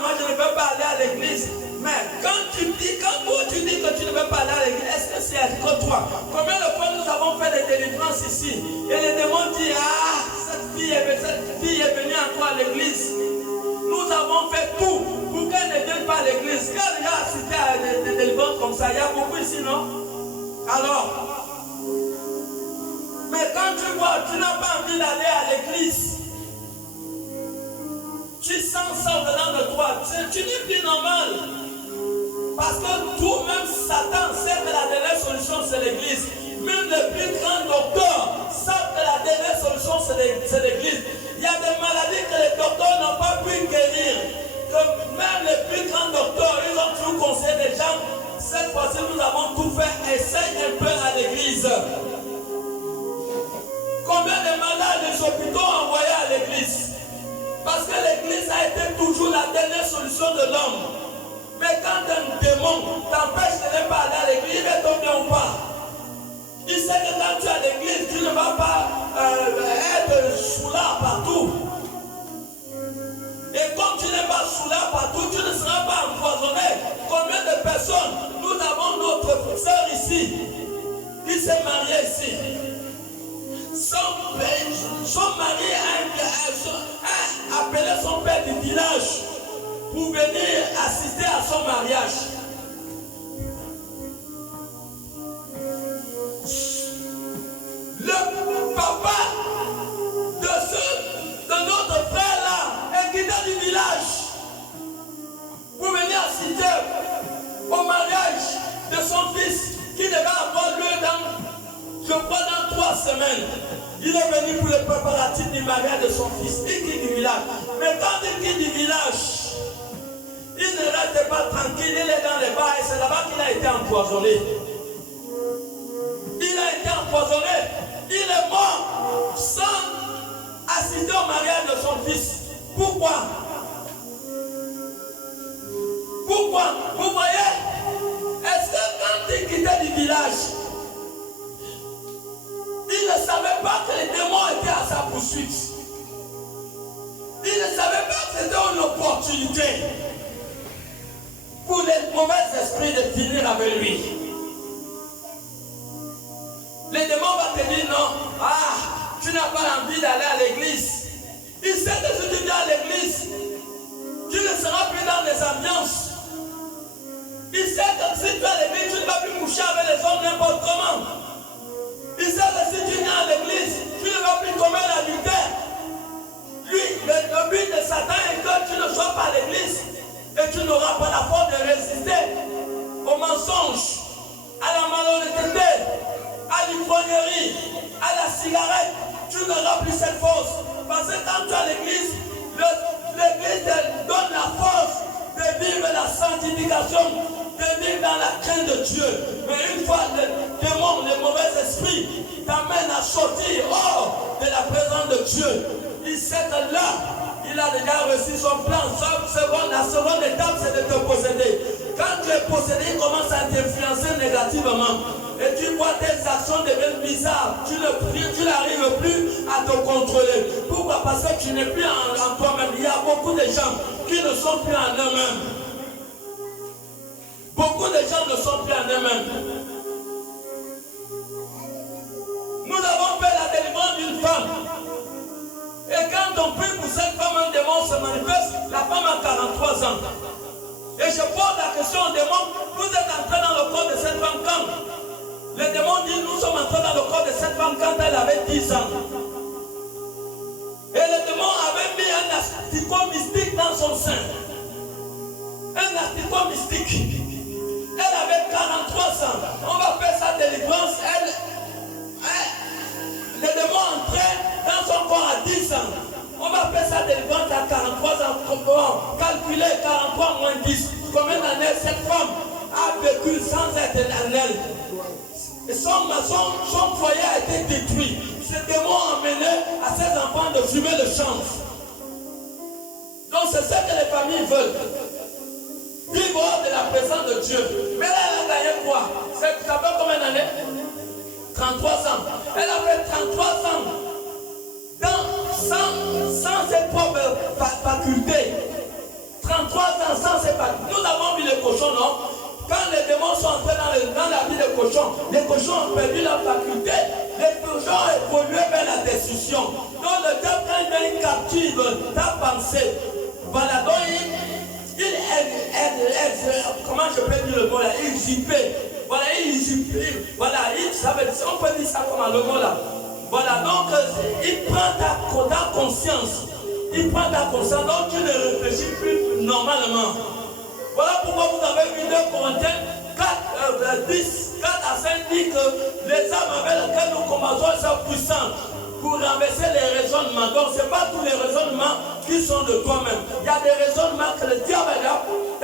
moi je ne veux pas aller à l'église. Mais quand tu dis que tu ne veux pas aller à l'église, est-ce que c'est que toi? Combien de fois nous avons fait des délivrances ici? Et les démons disent, cette fille est venue encore à l'église. Nous avons fait tout pour qu'elle ne vienne pas à l'église. Quand il y a assisté à des délivrances comme ça, il y a beaucoup ici, non? Alors, mais quand tu vois, tu n'as pas envie d'aller à l'église. Tu sens ça au-dedans de toi. Tu n'es plus normal. Parce que tout, même Satan, sait que la dernière solution, c'est l'église. Même les plus grands docteurs savent que la dernière solution, c'est l'église. Il y a des maladies que les docteurs n'ont pas pu guérir. Que même les plus grands docteurs, ils ont toujours conseillé des gens. Cette fois-ci, nous avons tout fait. Essaye un peu à l'église. Combien de malades des hôpitaux ont envoyé à l'église? Parce que l'église a été toujours la dernière solution de l'homme. Mais quand un démon t'empêche de ne pas aller à l'église, il va tomber ou pas. Il sait que quand tu es à l'église, tu ne vas pas être soulard partout. Et comme tu n'es pas soulard partout, tu ne seras pas empoisonné. Combien de personnes, nous avons notre soeur ici, qui s'est mariée ici. Son mari a appelé son père du village pour venir assister à son mariage. Le papa de notre frère là est quitté du village pour venir assister au mariage de son fils qui devait avoir lieu dans 3 semaines. Il est venu pour le préparatif du mariage de son fils. Il quitte du village. Mais quand il quitte du village, il ne reste pas tranquille. Il est dans les bars et c'est là-bas qu'il a été empoisonné. Il a été empoisonné. Il est mort sans assister au mariage de son fils. Pourquoi? Pourquoi? Vous voyez? Est-ce que quand il quittait du village, il ne savait pas que les démons étaient à sa poursuite. Il ne savait pas que c'était une opportunité pour les mauvais esprits de finir avec lui. Les démons vont te dire non, tu n'as pas envie d'aller à l'église. Il sait que si tu viens à l'église, tu ne seras plus dans les ambiances. Il sait que si tu es à l'église, tu ne vas plus coucher avec les hommes n'importe comment. Il sait que si tu viens à l'église, tu ne vas plus commettre l'adultère. Lui, le but de Satan est que tu ne sois pas à l'église et tu n'auras pas la force de résister au mensonge, à la malhonnêteté, à l'ivrognerie, à la cigarette. Tu n'auras plus cette force Parce que quand tu as l'église, l'église te donne la force de vivre la sanctification, de vivre dans la crainte de Dieu. Mais une fois le démon, le mauvais esprit t'amène à sortir hors de la présence de Dieu, il sait que là, il a déjà reçu son plan. La seconde étape, c'est de te posséder. Quand tu es possédé, il commence à t'influencer négativement. Et tu vois tes actions deviennent bizarres. Tu n'arrives plus à te contrôler. Pourquoi? Parce que tu n'es plus en toi-même. Il y a beaucoup de gens qui ne sont plus en eux-mêmes. Beaucoup de gens ne sont plus en eux-mêmes. Nous avons fait la délivrance d'une femme. Et quand on prie pour cette femme, un démon se manifeste. La femme a 43 ans. Et je pose la question au démon, vous êtes entré dans le corps de cette femme quand? Le démon dit, nous sommes entrés dans le corps de cette femme quand elle avait 10 ans. Et le démon avait mis un asticot mystique dans son sein. Un asticot mystique. Elle avait 43 ans. On va faire sa délivrance. Le démon entrait dans son corps à 10 ans. On va faire sa délivrance à 43 ans. Comment calculer 43 moins 10? Combien d'années cette femme a vécu sans être en elle? Et son foyer a été détruit. Ce démon a amené à ses enfants de fumer le chanvre. Donc c'est ce que les familles veulent. Vivre hors de la présence de Dieu. Mais là, elle a gagné quoi? Ça fait combien d'années? 33 ans. Elle a fait 33 ans sans ses propres facultés. 33 ans sans ses facultés. Nous avons vu les cochons, non? Quand les démons sont entrés dans la vie des cochons, les cochons ont perdu leur faculté. Les cochons ont évolué vers la destruction. Donc le diable, quand il captive ta pensée, voilà, donc comment je peux dire le mot là? Il usurpait. Voilà, il usurpait. Voilà, on peut dire ça comme le mot là. Voilà, donc il prend ta conscience. Il prend ta conscience, donc tu ne réfléchis plus normalement. Voilà pourquoi vous avez vu 2 Corinthiens 4 à 5 dit que les âmes avec lesquelles nous commençons sont puissantes pour renverser les raisonnements. Donc ce n'est pas tous les raisonnements qui sont de toi-même. Il y a des raisonnements que le diable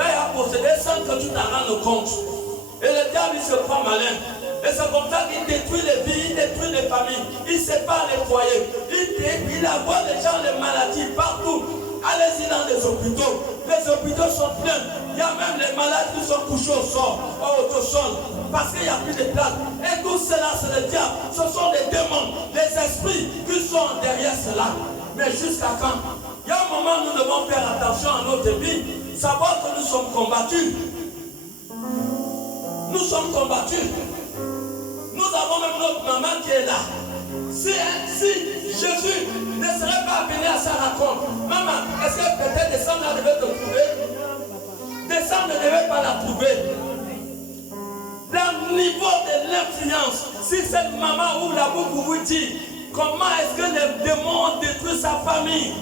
a possédés sans que tu t'en rendes compte. Et le diable il se prend malin. Et c'est comme ça qu'il détruit les vies, il détruit les familles, il sépare les foyers, il envoie les gens les maladies partout. Allez-y dans les hôpitaux. Les hôpitaux sont pleins. Il y a même les malades qui sont couchés au sol, parce qu'il n'y a plus de place. Et tout cela, c'est le diable. Ce sont des démons, des esprits qui sont derrière cela. Mais jusqu'à quand? Il y a un moment où nous devons faire attention à notre vie, savoir que nous sommes combattus. Nous sommes combattus. Nous avons même notre maman qui est là. Si Jésus ne serait pas venu à sa rencontre, maman, est-ce que peut-être des sangs devaient te trouver? Des sangs ne devaient pas la trouver. Le niveau de l'influence, si cette maman ou la boucle vous dit, comment est-ce que les démons détruisent sa famille?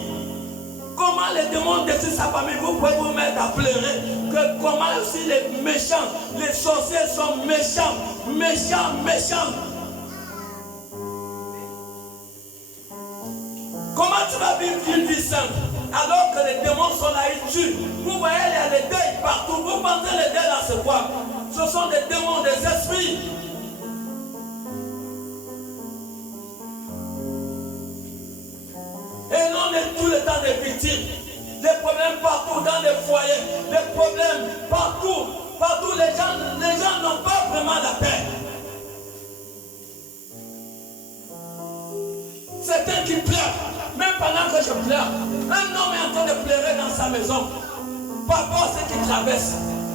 Comment les démons détruisent sa famille? Vous pouvez vous mettre à pleurer. Que comment aussi les méchants, les sorciers sont méchants, méchants. Comment tu vas vivre une vie simple alors que les démons sont là, ils tuent? Vous voyez, il y a des deuils partout. Vous pensez les deuils là, c'est quoi? Ce sont des démons, des esprits. Et l'on est tout le temps des victimes. Des problèmes partout dans les foyers, des problèmes partout. Partout, les gens n'ont pas vraiment la paix. Certains qui pleurent, même pendant que je pleure. Un homme est en train de pleurer dans sa maison par rapport à ce qu'il traverse.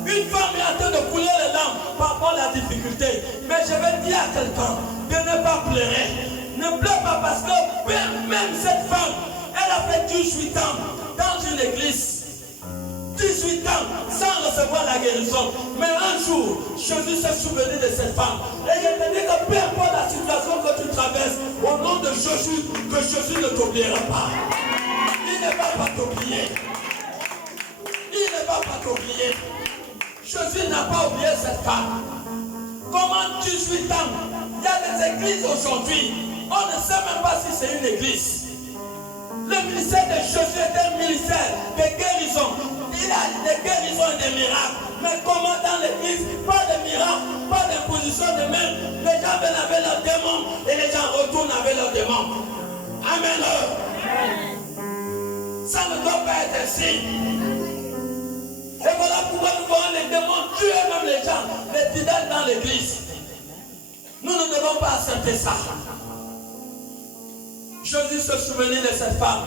Une femme est en train de couler les larmes par rapport à la difficulté. Mais je vais dire à quelqu'un de ne pas pleurer. Ne pleure pas parce que même cette femme, elle a fait 18 ans dans une église. 18 ans sans recevoir la guérison. Mais un jour, Jésus s'est souvenu de cette femme. Et je te dis que peu importe la situation que tu traverses, au nom de Jésus, que Jésus ne t'oubliera pas. Il ne va pas t'oublier. Il ne va pas t'oublier. Jésus n'a pas oublié cette femme. Comment 18 ans? Il y a des églises aujourd'hui. On ne sait même pas si c'est une église. Le ministère de Jésus est un ministère de guérison. Il a des guérisons et des miracles. Mais comment dans l'église, pas de miracles, pas d'imposition de main. Les gens viennent avec leurs démons et les gens retournent avec leurs démons. Amen. Ça ne doit pas être ainsi. Et voilà pourquoi nous voyons les démons tuer même les gens, les fidèles dans l'église. Nous ne devons pas accepter ça. Jésus se souvenait de cette femme.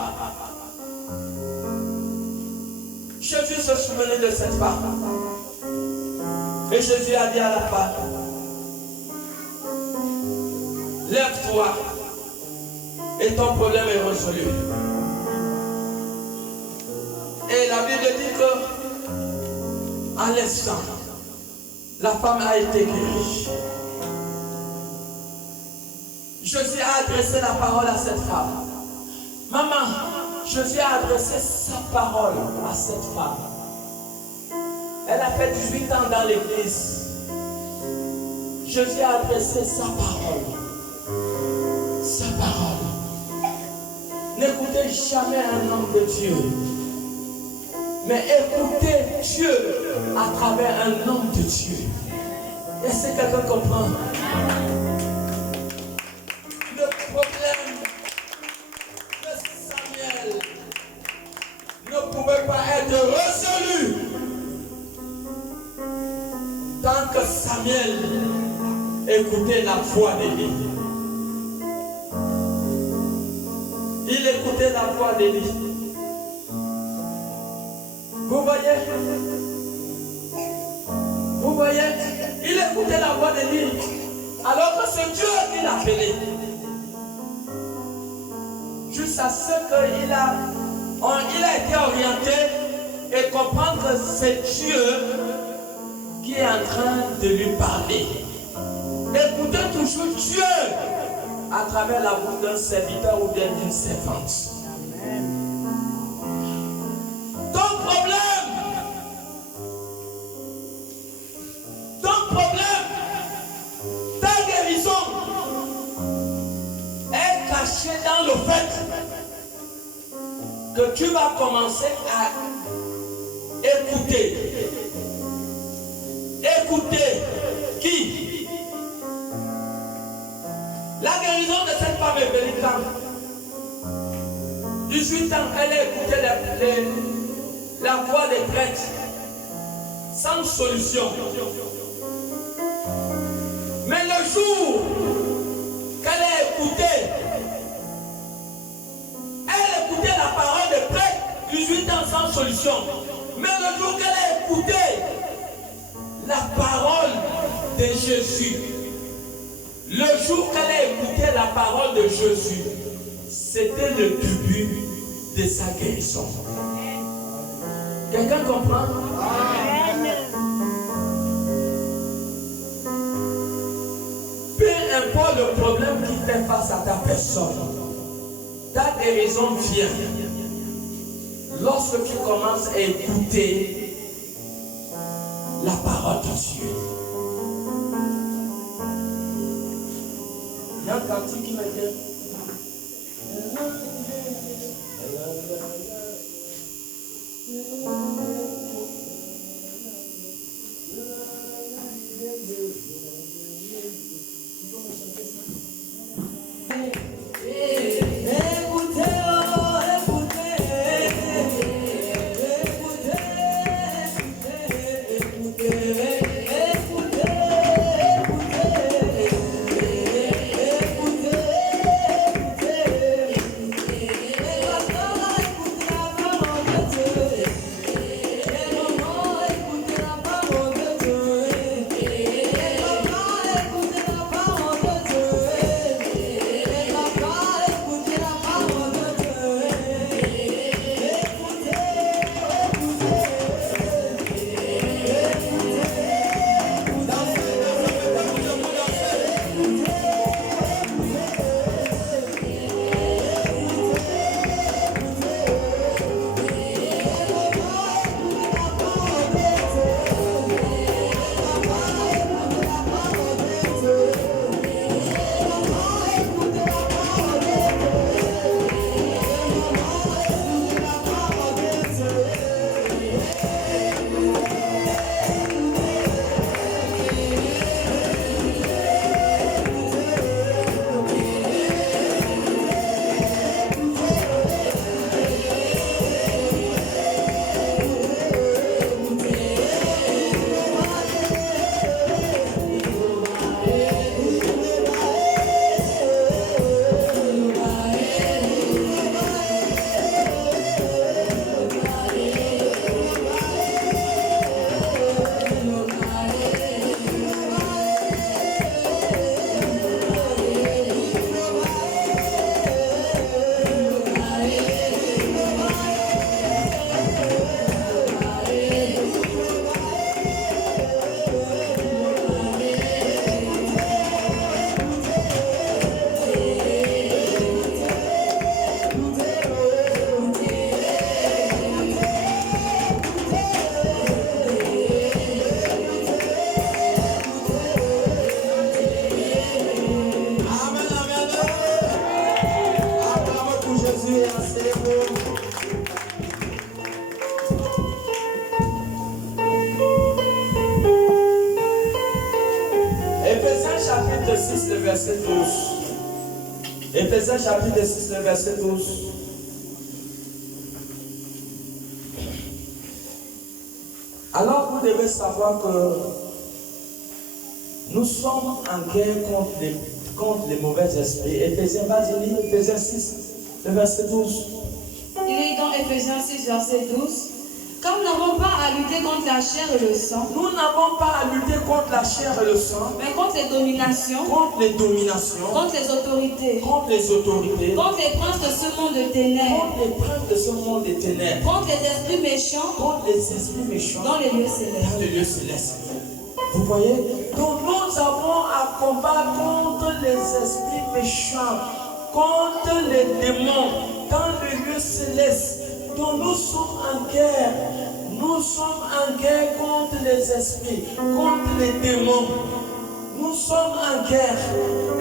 Jésus se souvenait de cette femme. Et Jésus a dit à la femme, lève-toi et ton problème est résolu. Et la Bible dit que à l'instant, la femme a été guérie. Jésus a adressé la parole à cette femme. Maman, Jésus a adressé sa parole à cette femme. Elle a fait 18 ans dans l'église. Jésus a adressé sa parole. Sa parole. N'écoutez jamais un homme de Dieu. Mais écoutez Dieu à travers un homme de Dieu. Est-ce que quelqu'un comprend? Le problème de Samuel ne pouvait pas être résolu tant que Samuel écoutait la voix d'Élie. Il écoutait la voix d'Élie. Vous voyez, il écoutait la voix d'Élie, alors que c'est Dieu qui l'appelait. Jusqu'à ce qu'il a été orienté et comprendre que c'est Dieu qui est en train de lui parler. Écoutez toujours Dieu à travers la bouche d'un serviteur ou d'une servante. Dans le fait que tu vas commencer à écouter. Écouter qui? La guérison de cette femme est véritable. 18 ans, elle a écouté la voix des prêtres sans solution. Mais le jour qu'elle a écouté, la parole de prêtre, 18 ans sans solution. Mais le jour qu'elle a écouté la parole de Jésus, le jour qu'elle a écouté la parole de Jésus, c'était le début de sa guérison. Quelqu'un comprend? Peu importe le problème qui fait face à ta personne, ta guérison vient lorsque tu commences à écouter la parole de Dieu. Il y a un cantique qui me dit 6, le verset 12. Éphésiens chapitre 6, le verset 12. Alors vous devez savoir que nous sommes en guerre contre les mauvais esprits. Éphésiens, vas-y, lis Éphésiens 6, le verset 12. Il est dans Éphésiens 6, verset 12. Comme nous n'avons pas à lutter contre la chair et le sang, Nous n'avons pas à lutter contre la chair et le sang, mais contre les dominations, contre les dominations, contre les autorités, contre les autorités, contre les princes de ce monde de ténèbres, contre les princes de ce monde des ténèbres, contre les esprits méchants contre les esprits méchants dans les lieux dans célestes. les lieux célestes. Vous voyez? Donc nous avons à combattre contre les esprits méchants, contre les démons dans les lieux célestes. Donc nous sommes en guerre. Nous sommes en guerre contre les esprits, contre les démons. Nous sommes en guerre.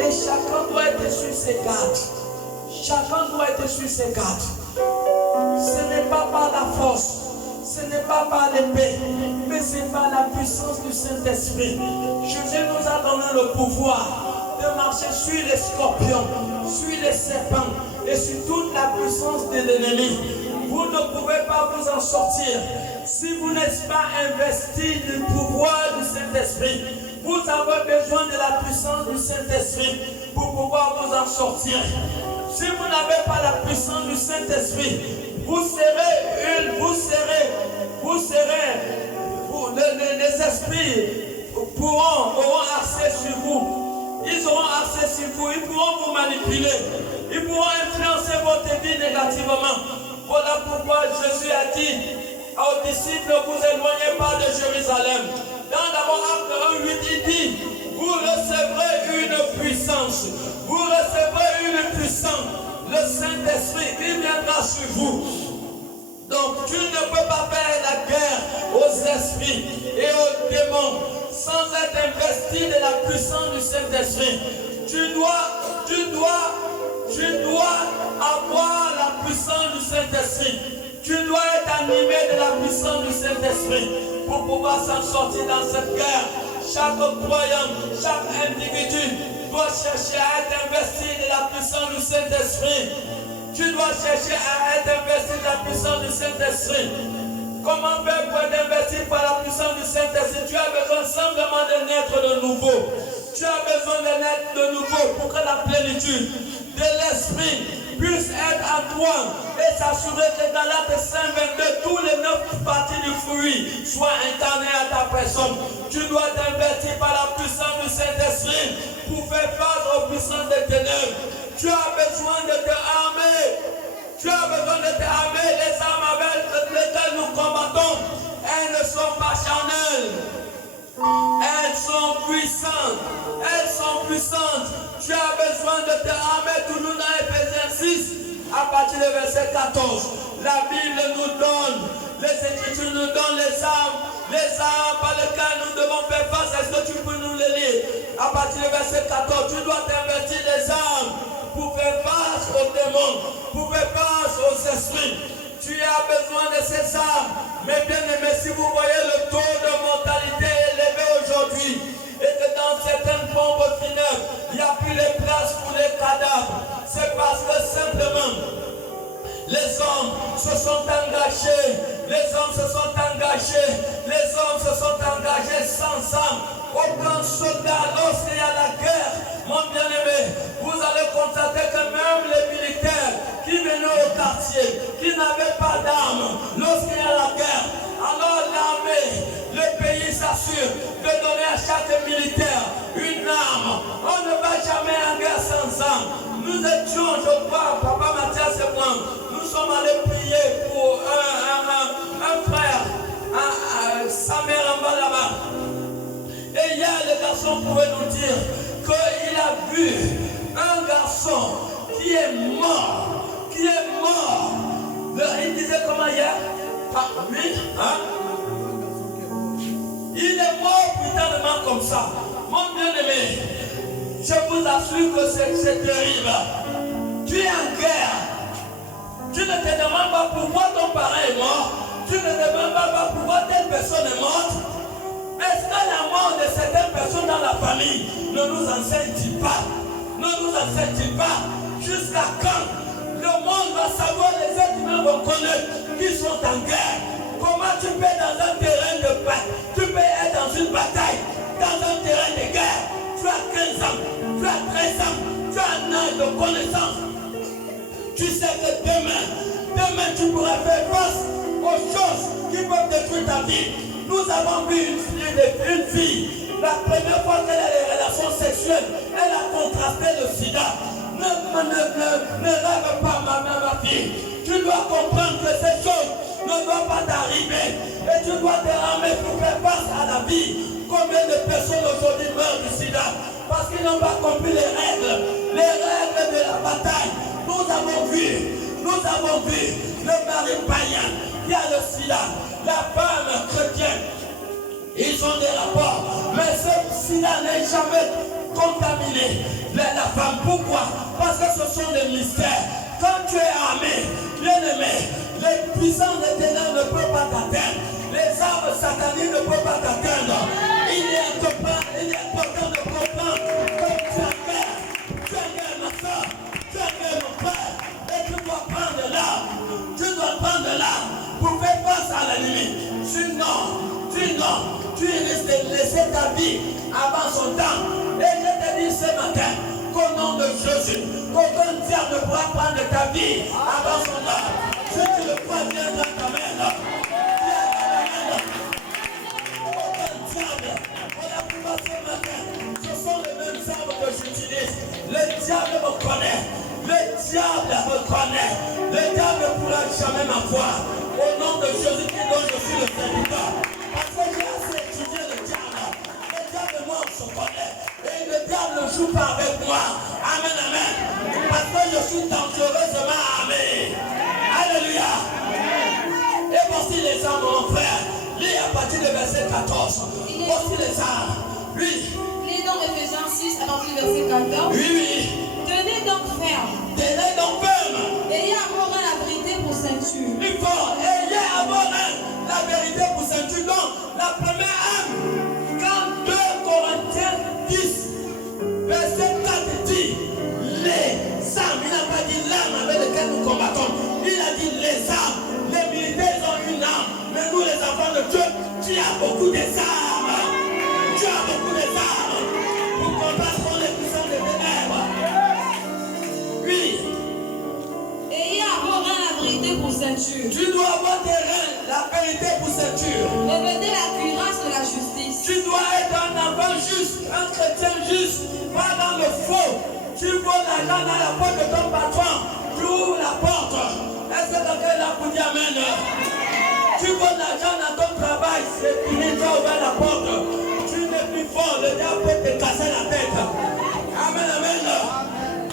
Et chacun doit être sur ses gardes. Chacun doit être sur ses gardes. Ce n'est pas par la force. Ce n'est pas par l'épée, mais c'est par la puissance du Saint-Esprit. Jésus nous a donné le pouvoir de marcher sur les scorpions, sur les serpents et sur toute la puissance de l'ennemi. Vous ne pouvez pas vous en sortir si vous n'êtes pas investi du pouvoir du Saint-Esprit. Vous avez besoin de la puissance du Saint-Esprit pour pouvoir vous en sortir. Si vous n'avez pas la puissance du Saint-Esprit, les esprits auront accès sur vous. Ils auront accès sur vous. Ils pourront vous manipuler. Ils pourront influencer votre vie négativement. Voilà pourquoi Jésus a dit aux disciples, ne vous éloignez pas de Jérusalem. Dans d'abord Acte 1:8, il dit, vous recevrez une puissance. Vous recevrez une puissance. Le Saint-Esprit, il viendra sur vous. Donc tu ne peux pas faire la guerre aux esprits et aux démons sans être investi de la puissance du Saint-Esprit. Tu dois avoir la puissance du Saint-Esprit. Tu dois être animé de la puissance du Saint-Esprit pour pouvoir s'en sortir dans cette guerre. Chaque croyant, chaque individu doit chercher à être investi de la puissance du Saint-Esprit. Tu dois chercher à être investi de la puissance du Saint-Esprit. Comment faire pour être investi par la puissance du Saint-Esprit? Tu as besoin simplement de naître de nouveau. Tu as besoin de naître de nouveau pour que la plénitude de l'Esprit puisse être en toi et s'assurer que dans l'acte 5:22, tous les 9 parties du fruit soient incarnées à ta personne. Tu dois t'investir par la puissance du Saint-Esprit pour faire face aux puissances des ténèbres. Tu as besoin de te armer. Tu as besoin de te armer. Les armes avec lesquelles nous combattons, elles ne sont pas charnelles. Elles sont puissantes. Elles sont puissantes. Tu as besoin de te armer toujours dans Éphésiens 6, à partir du verset 14. La Bible nous donne, les Écritures nous donnent les armes par lesquelles nous devons faire face. Est-ce que tu peux nous les lire? À partir du verset 14, tu dois t'investir les armes pour faire face aux démons, pour faire face aux esprits. Tu as besoin de ces armes. Mais bien aimé, si vous voyez le taux de mortalité élevé aujourd'hui, et que dans certaines pompes funèbres, il n'y a plus les places pour les cadavres, c'est parce que simplement, les hommes se sont engagés, sans armes. Aucun soldat, lorsqu'il y a la guerre, mon bien-aimé, vous allez constater que même les militaires qui venaient au quartier, qui n'avaient pas d'armes, lorsqu'il y a la guerre, alors l'armée, le pays s'assure de donner à chaque militaire une arme. On ne va jamais en guerre sans armes. Nous étions, je crois, Papa Mathias et moi, nous sommes allés prier pour un frère, sa mère en bas là-bas. Et hier, le garçon pouvait nous dire qu'il a vu un garçon qui est mort. Il disait comment hier? Ah, oui, hein? Il est mort brutalement comme ça. Mon bien-aimé, je vous assure que c'est terrible. Tu es en guerre. Tu ne te demandes pas pourquoi ton parent est mort. Tu ne te demandes pas pourquoi telle personne est morte. Est-ce que la mort de certaines personnes dans la famille ne nous enseigne-t-il pas? Ne nous enseigne-t-il pas? Jusqu'à quand le monde va savoir, les êtres humains vont connaître qu'ils sont en guerre? Comment tu peux dans un terrain de bataille, tu peux être dans une bataille, dans un terrain de guerre, tu as 15 ans, tu as 13 ans, tu as un âge de connaissance. Tu sais que demain tu pourras faire face aux choses qui peuvent détruire ta vie. Nous avons vu une fille, la première fois qu'elle a des relations sexuelles, elle a contrasté le sida. Ne rêve pas, ma fille. Tu dois comprendre que ces choses ne doivent pas t'arriver. Et tu dois te ramener pour faire face à la vie. Combien de personnes aujourd'hui meurent du sida? Parce qu'ils n'ont pas compris les règles de la bataille. Nous avons vu le mari païen qui a le sida, la femme chrétienne. Ils ont des rapports, mais ce sida n'est jamais contaminé. La femme, pourquoi? Parce que ce sont des mystères. Quand tu es armé, bien aimé, les puissants des ténèbres ne peuvent pas t'atteindre. Les armes sataniques ne peuvent pas t'atteindre. Il est important de comprendre que tu as guerre, ma soeur, tu as guerre, mon frère. Et tu dois prendre l'arme pour faire face à l'ennemi. Sinon, tu risques de laisser ta vie avant son temps. Et je te dis ce matin qu'au nom de Jésus, qu'aucun diable ne pourra prendre ta vie avant son temps. Si tu le crois, viens dans ta main. Aucun diable. On a pu voir ce matin. Ce sont les mêmes armes que j'utilise. Le diable me connaît. Le diable ne pourra jamais m'avoir. Au nom de Jésus qui dont je suis le serviteur. Parce que j'ai assez étudié le diable moi se connaît. Et le diable ne joue pas avec moi. Amen, amen. Parce que je suis dangereusement armé. Alléluia. Et voici les armes, mon frère. Lis à partir du verset 14. Voici les armes. Oui. Lis dans Éphésiens 6 à partir du verset 14. Oui. Tenez donc ferme. Ayez à mort la vérité pour ceinture. Il faut, ayez à mort la vérité pour ceinture. Donc, la première arme, quand 2 Corinthiens 10, verset 4 dit, les armes, il n'a pas dit l'arme avec laquelle nous combattons. Il a dit les armes. Les militaires ont une arme. Mais nous, les enfants de Dieu, tu as beaucoup d'armes. Tu as beaucoup d'armes pour combattre contre les puissants des ténèbres. Oui. Ayez à mort la vérité pour ceinture. Tu dois avoir tes reins, la vérité pour ceinture. Revêtez la cuirasse de la justice. Tu dois être un enfant juste, un chrétien juste, pas dans le faux. Tu vois l'argent dans la porte de ton patron, tu ouvres la porte. Est-ce que quelqu'un l'a pour dire amen? Tu vois l'argent dans ton travail, c'est fini, tu as ouvert la porte. Tu n'es plus fort, le diable peut te casser la tête. Amen, amen.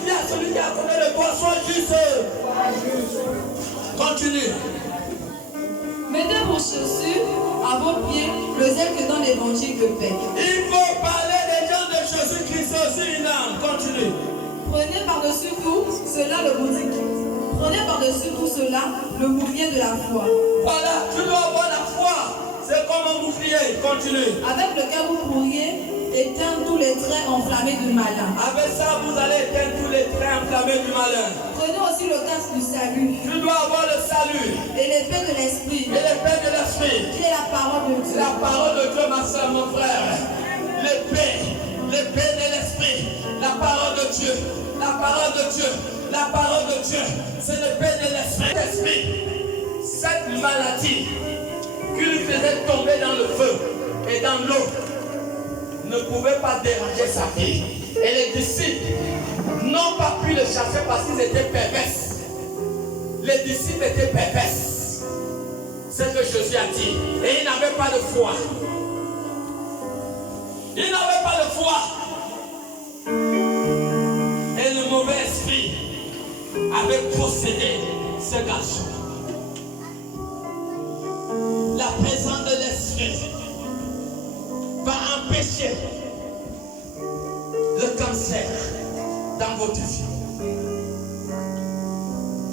Il y a celui qui a connu le doigt, sois juste. Continue. Mettez vos chaussures à vos pieds, le zèle que dans l'évangile de paix. Il faut parler des gens de Jésus-Christ aussi, une âme. Continue. Prenez par-dessus tout cela le boutique. Prenez par-dessus tout cela le bouclier de la foi. Voilà, tu dois avoir la foi. C'est comme un bouclier. Continue. Avec lequel vous pourriez éteindre tous les traits enflammés du malin. Avec ça, vous allez éteindre tous les traits enflammés du malin. Prenez aussi le casque du salut. Tu dois avoir le salut. Et l'épée de l'esprit. Et l'épée de l'esprit. Qui est la parole de Dieu. La parole de Dieu, ma soeur, mon frère. L'épée de l'esprit. La parole de Dieu. La parole de Dieu. La parole de Dieu. C'est l'épée de l'esprit. Cette maladie qui lui faisait tomber dans le feu et dans l'eau ne pouvait pas déranger sa vie. Et les disciples n'ont pas pu le chasser parce qu'ils étaient pervers. Les disciples étaient pervers. C'est ce que Jésus a dit. Et ils n'avaient pas de foi. Ils n'avaient pas de foi. Et le mauvais esprit avait possédé ce garçon. La présence de l'esprit va empêcher le cancer dans votre vie.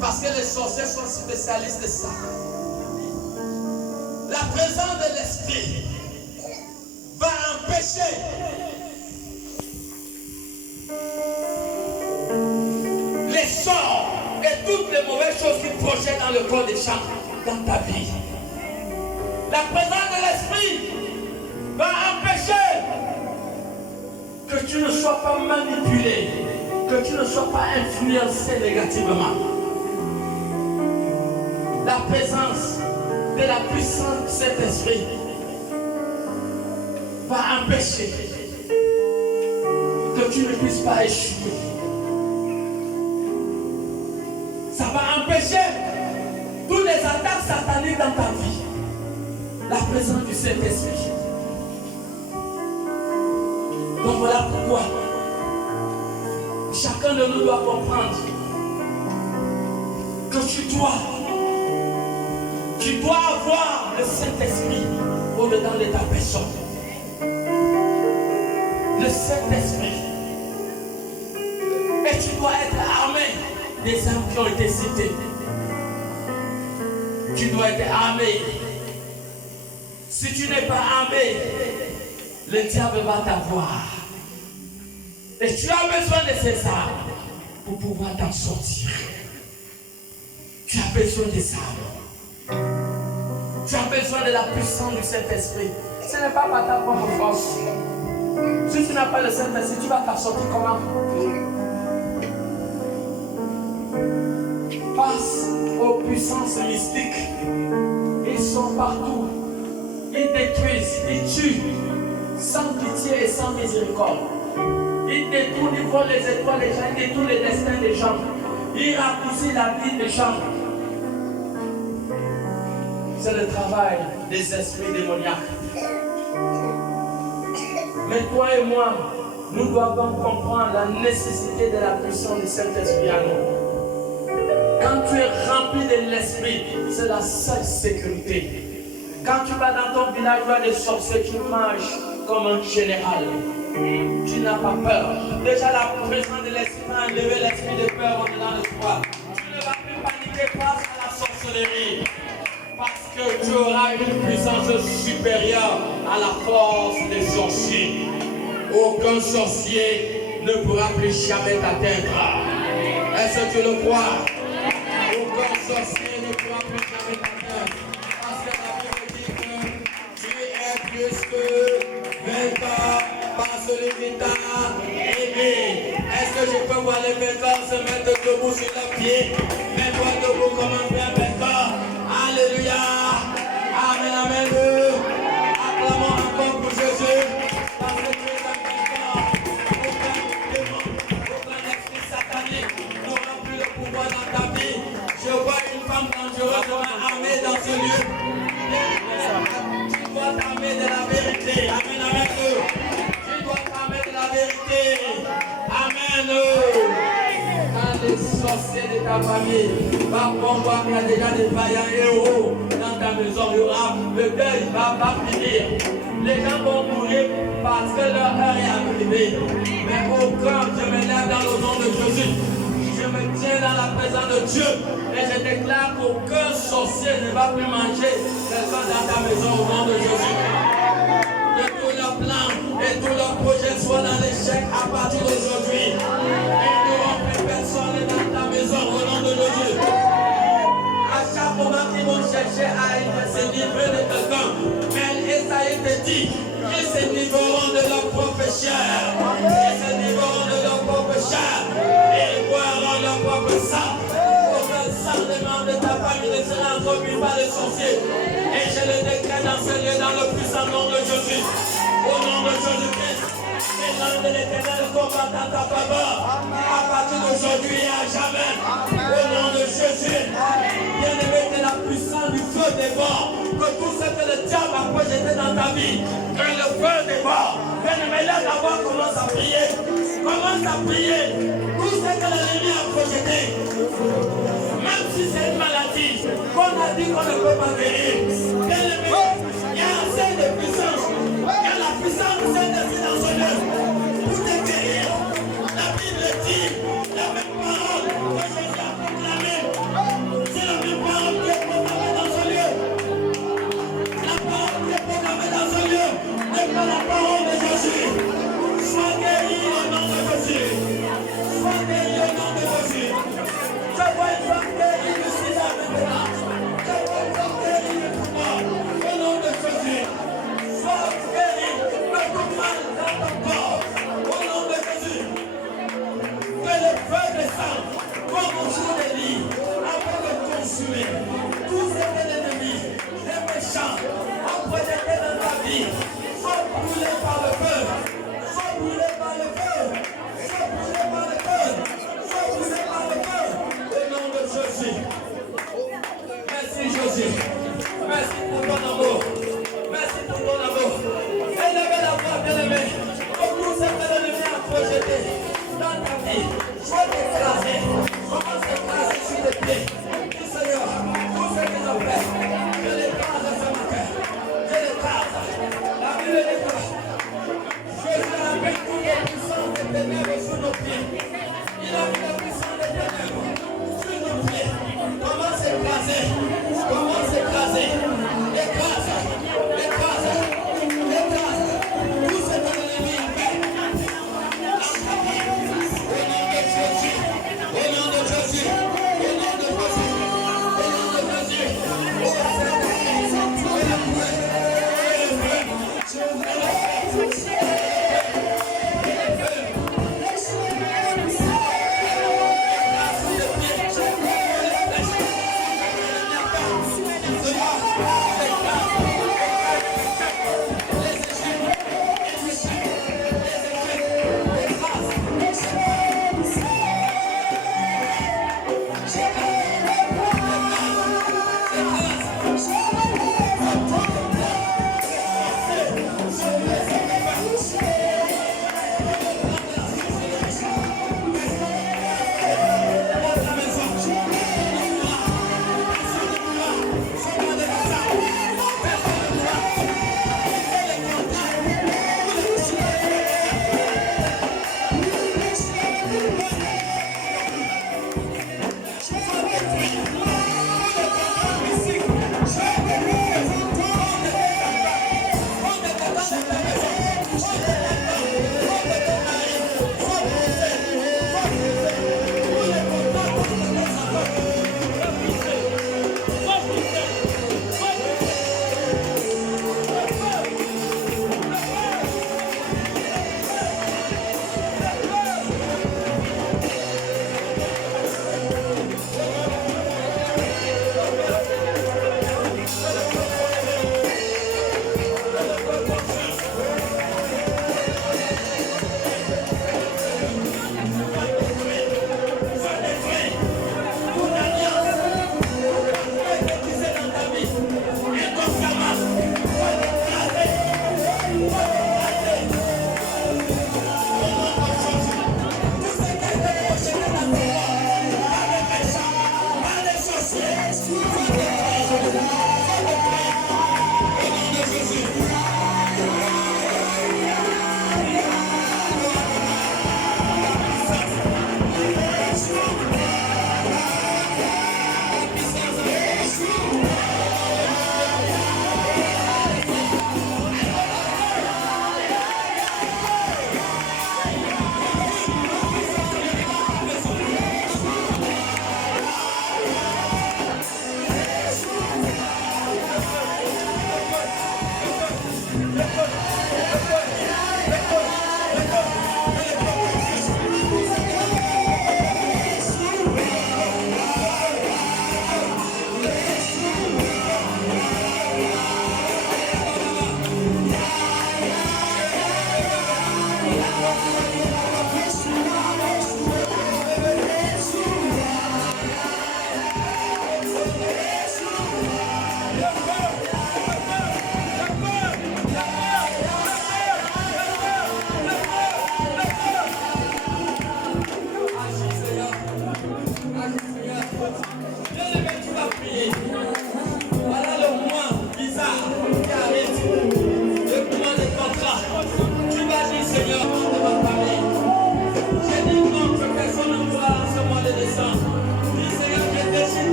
Parce que les sorciers sont spécialistes de ça. La présence de l'esprit les sorts et toutes les mauvaises choses qui projettent dans le corps des gens, dans ta vie. La présence de l'Esprit va empêcher que tu ne sois pas manipulé, que tu ne sois pas influencé négativement. La présence de la puissance de cet esprit va empêcher que tu ne puisses pas échouer. Ça va empêcher toutes les attaques sataniques dans ta vie. La présence du Saint-Esprit. Donc voilà pourquoi chacun de nous doit comprendre que tu dois avoir le Saint-Esprit au-dedans de ta personne. Le Saint-Esprit. Et tu dois être armé des armes qui ont été citées. Tu dois être armé. Si tu n'es pas armé, le diable va t'avoir. Et tu as besoin de ces armes pour pouvoir t'en sortir. Tu as besoin des armes. Tu as besoin de la puissance du Saint-Esprit. Ce n'est pas par ta propre force. Si tu n'as pas le Saint-Esprit, tu vas t'en sortir comment? Face aux puissances mystiques. Ils sont partout. Ils détruisent, ils tuent, sans pitié et sans miséricorde. Ils détournent, ils volent les étoiles des gens, ils détournent les destins des gens. Ils raccourcissent la vie des gens. C'est le travail des esprits démoniaques. Mais toi et moi, nous devons comprendre la nécessité de la puissance du Saint-Esprit à nous. Quand tu es rempli de l'Esprit, c'est la seule sécurité. Quand tu vas dans ton village, tu as des sorciers qui mangent comme un général. Tu n'as pas peur. Déjà la présence de l'esprit va enlever l'esprit de peur au-delà de toi. Tu ne vas plus paniquer face à la sorcellerie. Parce que tu auras une puissance supérieure à la force des sorciers. Aucun sorcier ne pourra plus jamais t'atteindre. Est-ce que tu le crois? Aucun sorcier ne pourra plus jamais t'atteindre. Parce que la Bible dit que tu es plus que vainqueur par celui qui t'a aimé. Est-ce que je peux voir les vainqueurs se mettre debout sur leurs pieds? Mets-toi debout comme un bien vainqueur. Alléluia. Amen, amen. Acclamons encore pour Jésus. Parce que tu es un vainqueur. Aucun démon, aucun esprit satanique n'aura plus le pouvoir dans ta vie. Je vois une femme dangereusement armée dans ce lieu. Tu dois t'armer de la vérité. Amen, amen. Tu dois t'armer de la vérité. Amen. Quand les sorciers de ta famille vont voir qu'il y a déjà des vaillants héros dans ta maison, le deuil va finir. Les gens vont mourir parce que leur heure est arrivée. Mais au cœur, je me lève dans le nom de Jésus. Je me tiens dans la présence de Dieu et je déclare qu'aucun sorcier ne va plus manger quelqu'un dans ta maison au nom de Jésus. Que tous leurs plans et tous leurs projets soient dans l'échec à partir d'aujourd'hui. Et n'auront plus personne dans ta maison au nom de Jésus. À chaque moment qu'ils vont chercher à se livrer de quelqu'un, mais Esaïe te dit qu'ils se livreront de leur propre chair. Ils se livreront de leur propre chair. Et ils boiront leur propre sang. Aucun sang des membres de ta famille ne sera introduit par les sorciers. Et je le décrète dans ce lieu dans le puissant nom de Jésus. Au nom de Jésus-Christ. Et l'ange de l'Éternel combat dans ta faveur. À partir d'aujourd'hui et à jamais. Au nom de Jésus. Bien-aimé, de la puissance du feu dévore. Que tout ce que le diable a projeté dans ta vie, que le feu dévore. Bien-aimé, là d'abord commence à prier. Commence à prier. Tout ce que l'ennemi a projeté. Même si c'est une maladie qu'on a dit qu'on ne peut pas guérir. Bien-aimé, il y a assez de puissance. Il y a la puissance du Saint-Esprit dans ce lieu. Pour te guérir. La Bible dit la même parole que Jésus a proclamée. C'est la même parole qui est proclamée dans ce lieu. La parole qui est proclamée dans ce lieu n'est pas la parole de Jésus. Sois guéri au nom de Jésus. Sois guéri au nom de Jésus. le feu descende comme au jour d'Élie, afin de consumer tous ces ennemis, les méchants, ont projeté dans ta vie, sont brûlés par le feu, sont brûlés par le feu, sont brûlés par le feu, sont brûlés par le feu, au nom de Jésus. Merci Jésus, merci pour ton amour, merci pour ton amour. Élevez la voix, bien-aimé, comme tous ces ennemis à projeter dans ta vie, sois écrasé, commence à écraser sur les pieds. Dis Seigneur, tout ce qu'ils ont fait, je l'écrase ce matin, je l'écrase. La Bible dit que je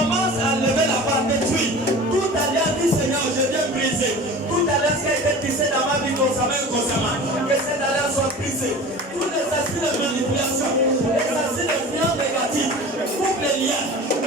commence à lever la main, détruit. Tout alliance dit Seigneur, je viens briser. Toute alliance qui a été tissée dans ma vie constamment et constamment, que cette alliance soit brisée. Tous les esprits de manipulation, les esprits de viande négative, coupe les liens.